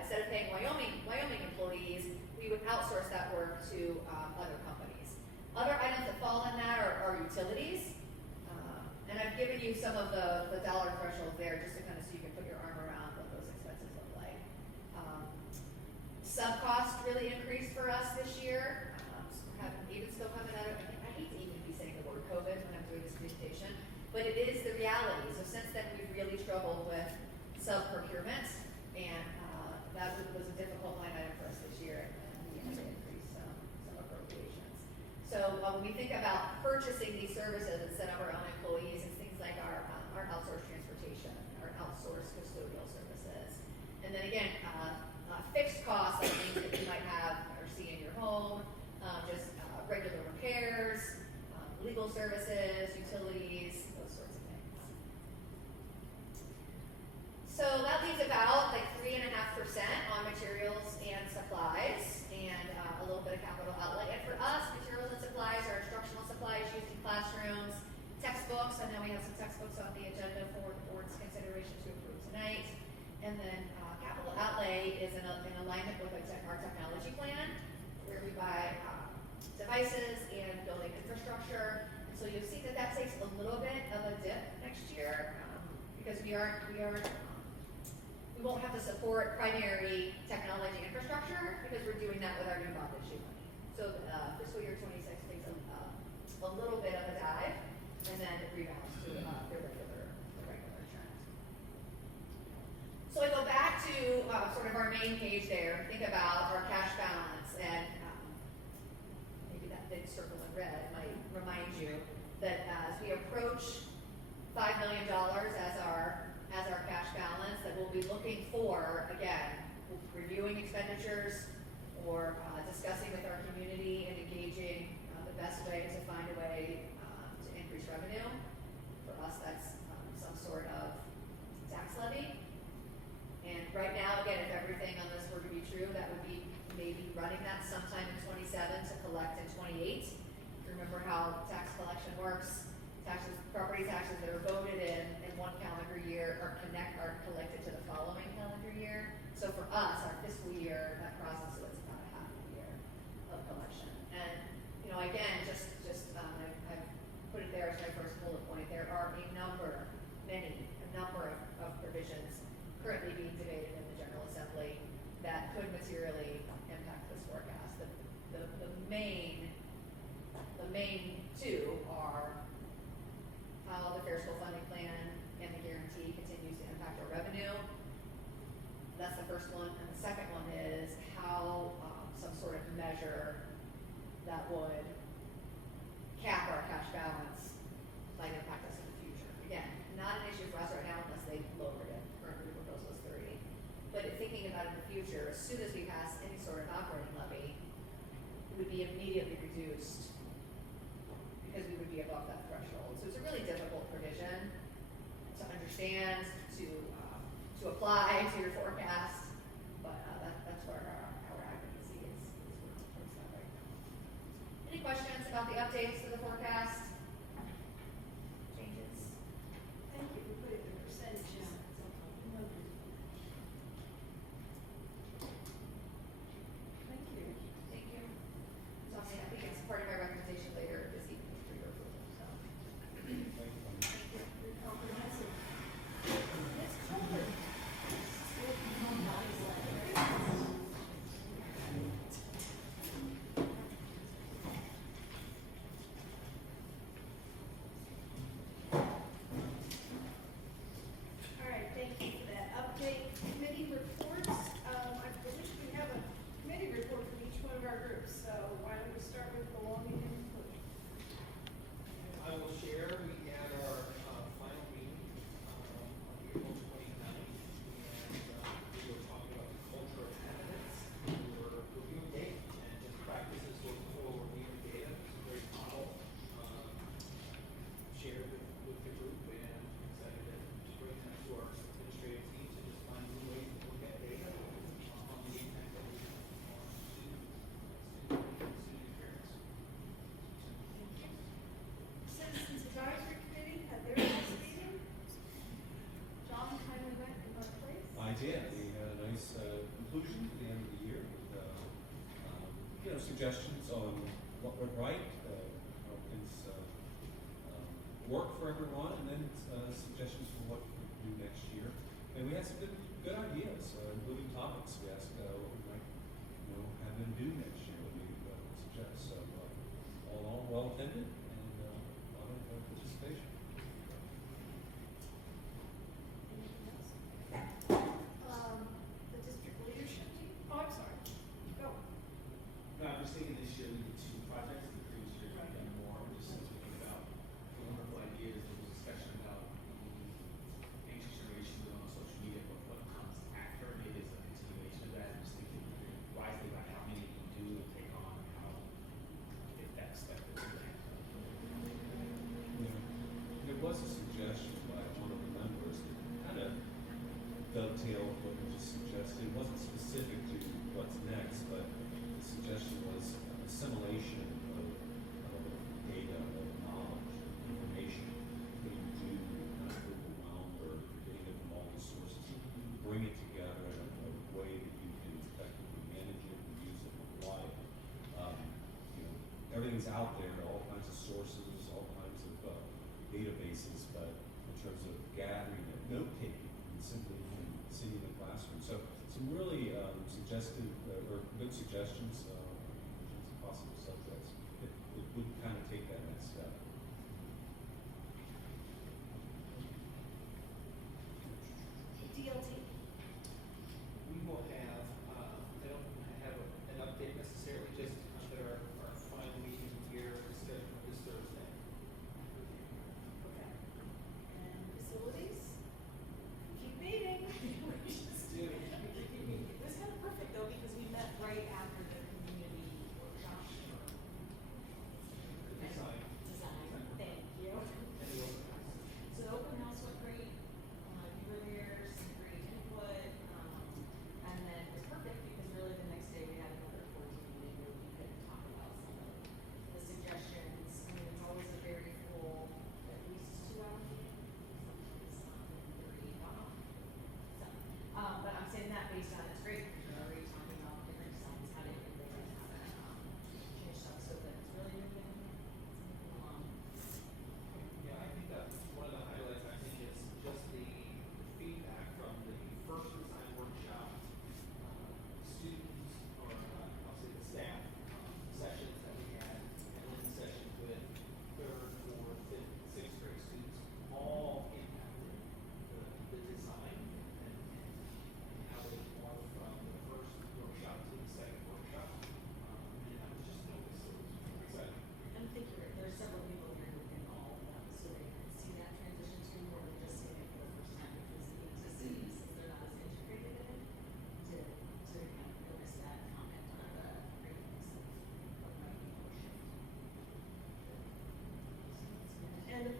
Instead of paying Wyoming employees, we would outsource that work to other companies. Other items that fall in that are utilities. And I've given you some of the dollar thresholds there just to kind of so you can put your arm around what those expenses look like. Sub costs really increased for us this year. Even still coming out of, I hate to even be saying the word COVID when I'm doing this presentation, but it is the reality. So since then, we've really struggled with sub procurement, and that was a difficult line item for us this year, and we had to increase some appropriations. So when we think about purchasing these services instead of our own employees, it's things like our outsourced transportation, our outsourced custodial services, and then again, fixed costs like things that you might have or see in your home, just regular repairs, legal services, utilities, those sorts of things. So that leaves about like 3.5% on materials and supplies, and a little bit of capital outlay. And for us, materials and supplies are instructional supplies used in classrooms, textbooks. I know we have some textbooks on the agenda for the board's consideration to approve tonight. And then capital outlay is in alignment with our technology plan, where we buy devices and building infrastructure. And so you'll see that that takes a little bit of a dip next year because we won't have to support primary technology infrastructure because we're doing that with our new bond issue money. So fiscal year 26 takes a little bit of a dive, and then it rebounds to a their regular insurance. So I go back to sort of our main page there, think about our cash balance, and maybe that big circle in red might remind you that as we approach $5 million as our cash balance, that we'll be looking for, again, reviewing expenditures or discussing with our community and engaging the best way to find a way to increase revenue. For us, that's some sort of tax levy. And right now, again, if everything on this were to be true, that would be maybe running that sometime in 27 to collect in 28. Remember how tax collection works? Property taxes that are voted in one calendar year are collected to the following calendar year. So for us, our fiscal year, that process was about a half a year of collection. And again, I've put it there as my first bullet point. There are a number of provisions currently being debated in the General Assembly that could materially impact this forecast. The main two are how the Fair School Funding Plan and the guarantee continues to impact our revenue. That's the first one. And the second one is how some sort of measure that would cap our cash balance might impact us in the future. Again, not an issue for us right now unless they lowered it. Currently, the proposal is 30. But thinking about in the future, as soon as we pass any sort of operating levy, it would be immediately reduced because we would be above that threshold. So it's a really difficult provision to understand, to apply to your forecast, but that's where our advocacy is working towards that right now. Any questions about the updates to the forecast? Changes? Thank you for putting the percentages. Thank you. Thank you. So I think it's part of my recommendation later this evening for your approval. So. Very comprehensive. It's covered. All right, thank you for that update. Committee reports. I believe we have a committee report from each one of our groups. So why don't we start with belonging and inclusion? I will share, we had our final meeting on April 29th, and we were talking about the culture of evidence. We were reviewing data and just practices for reviewing data. It's a great model shared with the group, and excited to bring that to our administrative team to just find new ways to look at data on the impact that we have on student experience. Citizens Advisory Committee had their last meeting. John kindly went in our place. I did. We had a nice conclusion at the end of the year with suggestions on what went right, how things work for everyone, and then suggestions for what we could do next year. And we had some good ideas, including topics. We asked what we might have them do next year. What we suggest. So all in all, well attended and a lot of participation. The district leadership team. Oh, I'm sorry. Go. No, I'm just thinking this year we did 2 projects, the previous year we did more, just as we think about the wonderful ideas, there was discussion about the anxious generation going on social media, but what comes after it is a continuation of that, and just thinking wisely about how many we do and take on, and how it affects that. There was a suggestion by one of the members that kind of dovetailed what we just suggested. It wasn't specific to what's next, but the suggestion was assimilation of data, of knowledge, information. When you do kind of overwhelmed or data from all these sources, bring it together in a way that you can effectively manage it and use it and apply it. Everything's out there, all kinds of sources, all kinds of databases, but in terms of gathering it, note taking, and simply sitting in the classroom. So some really suggestive or good suggestions in terms of possible subjects. It would kind of take that next step.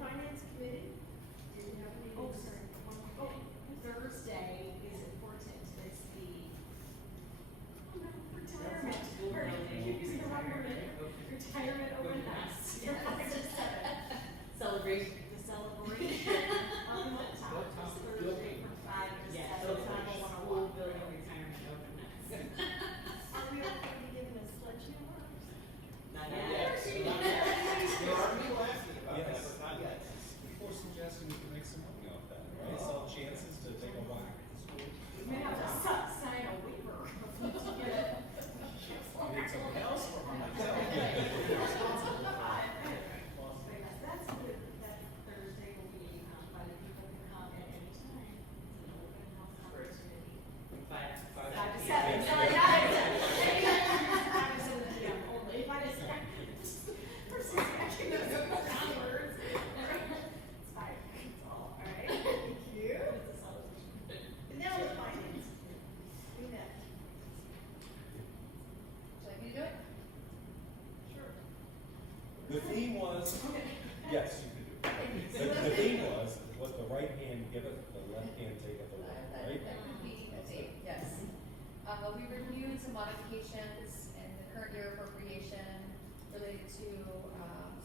finance committee, did you have any? Oh, sorry. Thursday is important. It's the retirement. Retirement open house. Celebration. The celebration of the top is Thursday from 5 to 7. Yeah, So so I don't wanna school walk building through. retirement open house. Are we okay to give them a sledgehammer? Not Not yet. yet. There are people asking about that, Yes. but not yet. People are suggesting we can make some money off that, right? Sell chances to take a whack at the school. You may have to sign a waiver to get it. I need someone else or myself. That's good, that Thursday will be, but if people can come at any time, it's an open house opportunity. 5 to 7, sorry, not at 5 to 7 p.m. only, 5 to 7. Person's actually onwards. It's 5, that's all, alright? Thank you. It's a celebration. And now with finance. Do that. Would you like me to do it? Sure. The theme was, yes, you could do it. The theme was, what the right hand giveth, the left hand taketh away, right? That would be a theme, yes. We reviewed some modifications in the current year appropriation related to,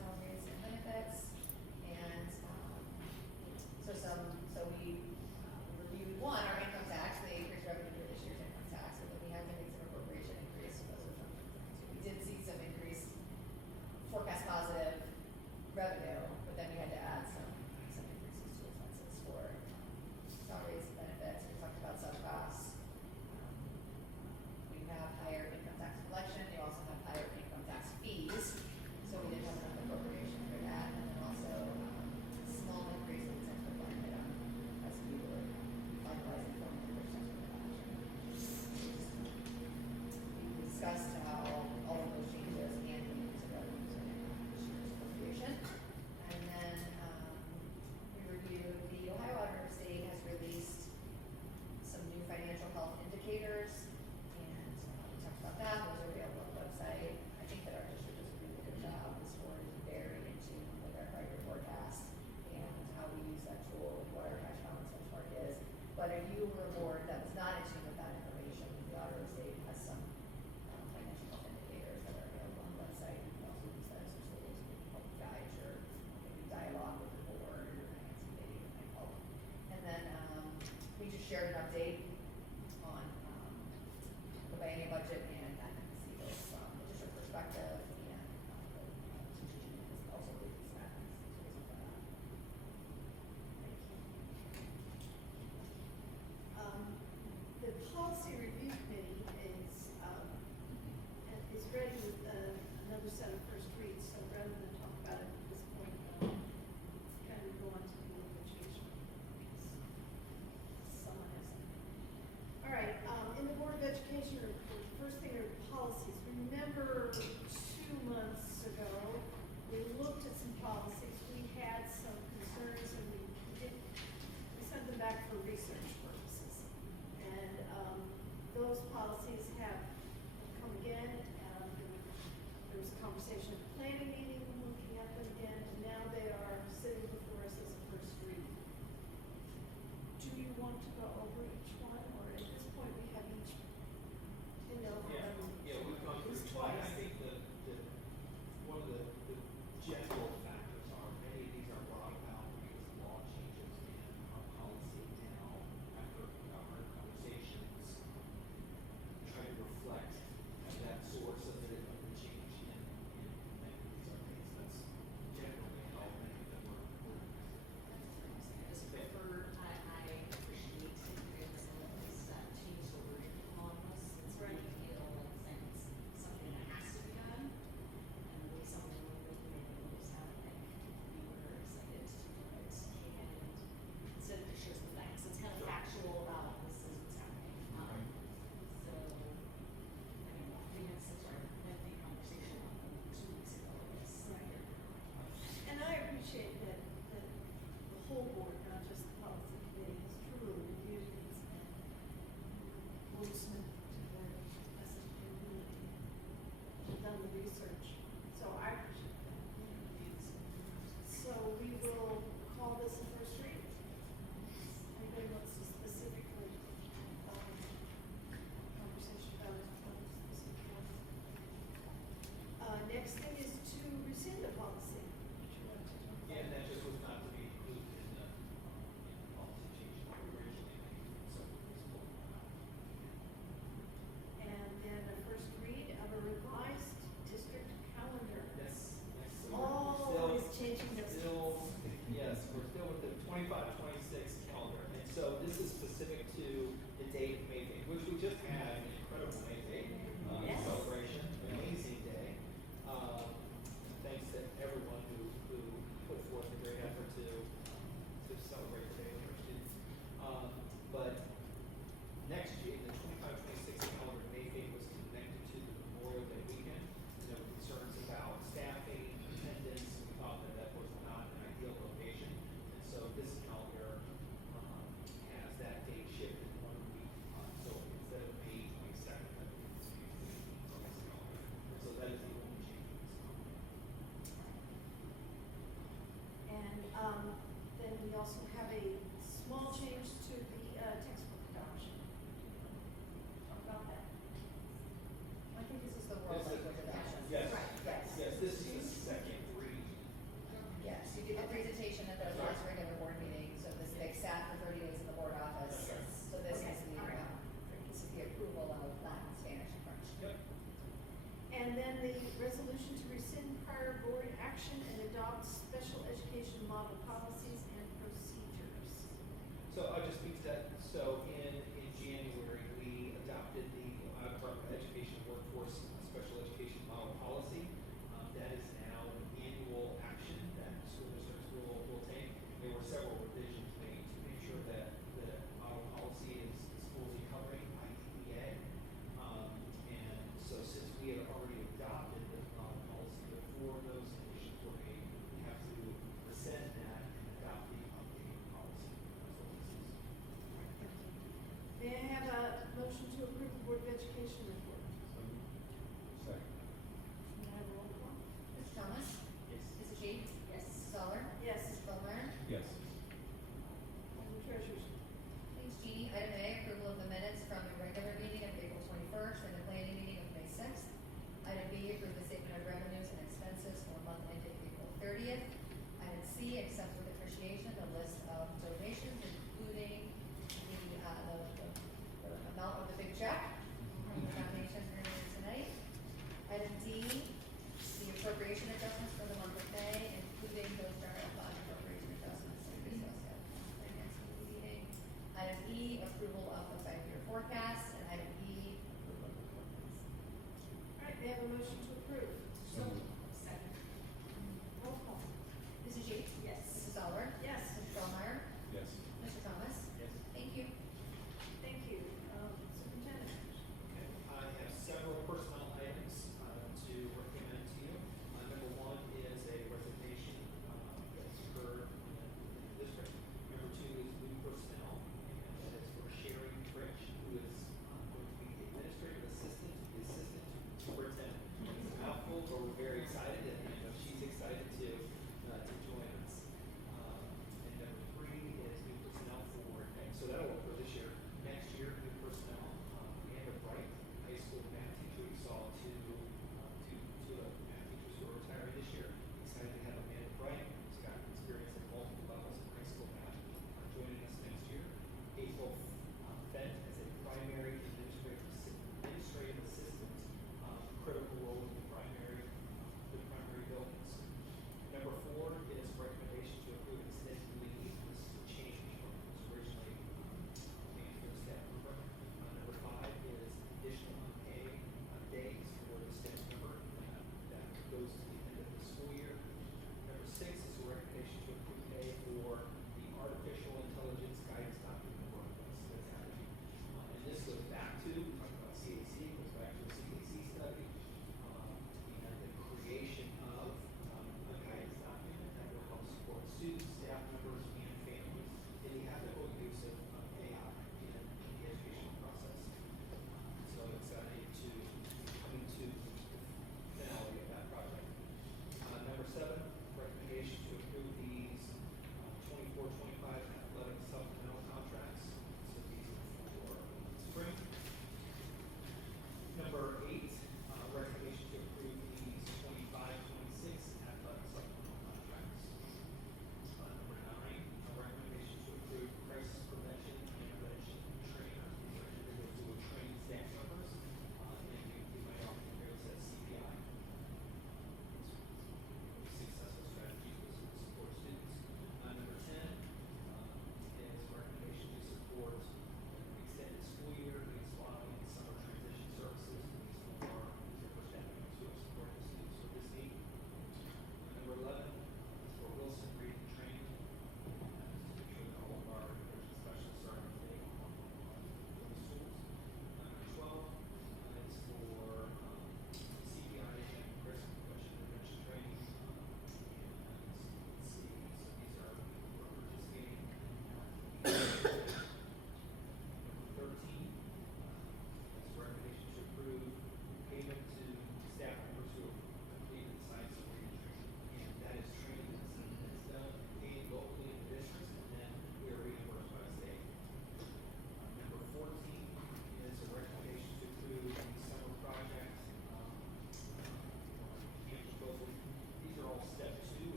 salaries and benefits. And, so we reviewed one, our income tax, the increased revenue for this year's income tax, and then we had to make some appropriation increase, so those are from, we did see some increased forecast positive revenue, but then we had to add some increases to expenses for salaries and benefits. We talked about sub costs. We have higher income tax collection. We also have higher income tax fees. So we did have enough appropriation for that. And then also 25-26 calendar. And so this is specific to the date of May Day, which we just had an incredible May Day celebration, amazing day. Thanks to everyone who put forth a great effort to celebrate the day with our students. But next year, the 25-26 calendar, May Day was connected to the Memorial Day weekend. And there were concerns about staffing, attendance. We thought that was not an ideal location. And so this calendar has that date shifted 1 week. So instead of May 22nd, I believe it's May 15th on this calendar. And so that is the only change in this calendar. And then we also have a small change to the textbook adoption. Talk about that. I think this is the world language adoption. Yes. Right, yes. Yes, this is the second read. Yes, you did the presentation at the last regular board meeting, so they sat for 30 days in the board office. So this is the approval of Latin, Spanish, and French. Yep. And then the resolution to rescind prior board action and adopt special education model policies and procedures. So I'll just speak to that. So in January, we adopted the Department of Education Workforce Special Education Model Policy. That is now an annual action that school districts will take. There were several revisions made to make sure that the model policy is fully covering IDEA. And so since we had already adopted the model policy before those conditions were made, we have to rescind that and adopt the updated policy. That's what this is. May I have a motion to approve the Board of Education report? Second. May I have a roll call? Mr. Thomas? Yes. Mrs. G? Yes. Mrs. Zoller? Yes. Mrs. Bowman? Yes. And the treasurer's. Thanks, Jeannie. Item A, approval of the minutes from the regular meeting of April 21st and the planning meeting of May 6th. Item B, approve the statement of revenues and expenses for the month ended April 30th. Item C, accept with appreciation the list of donations, including the amount of the big check.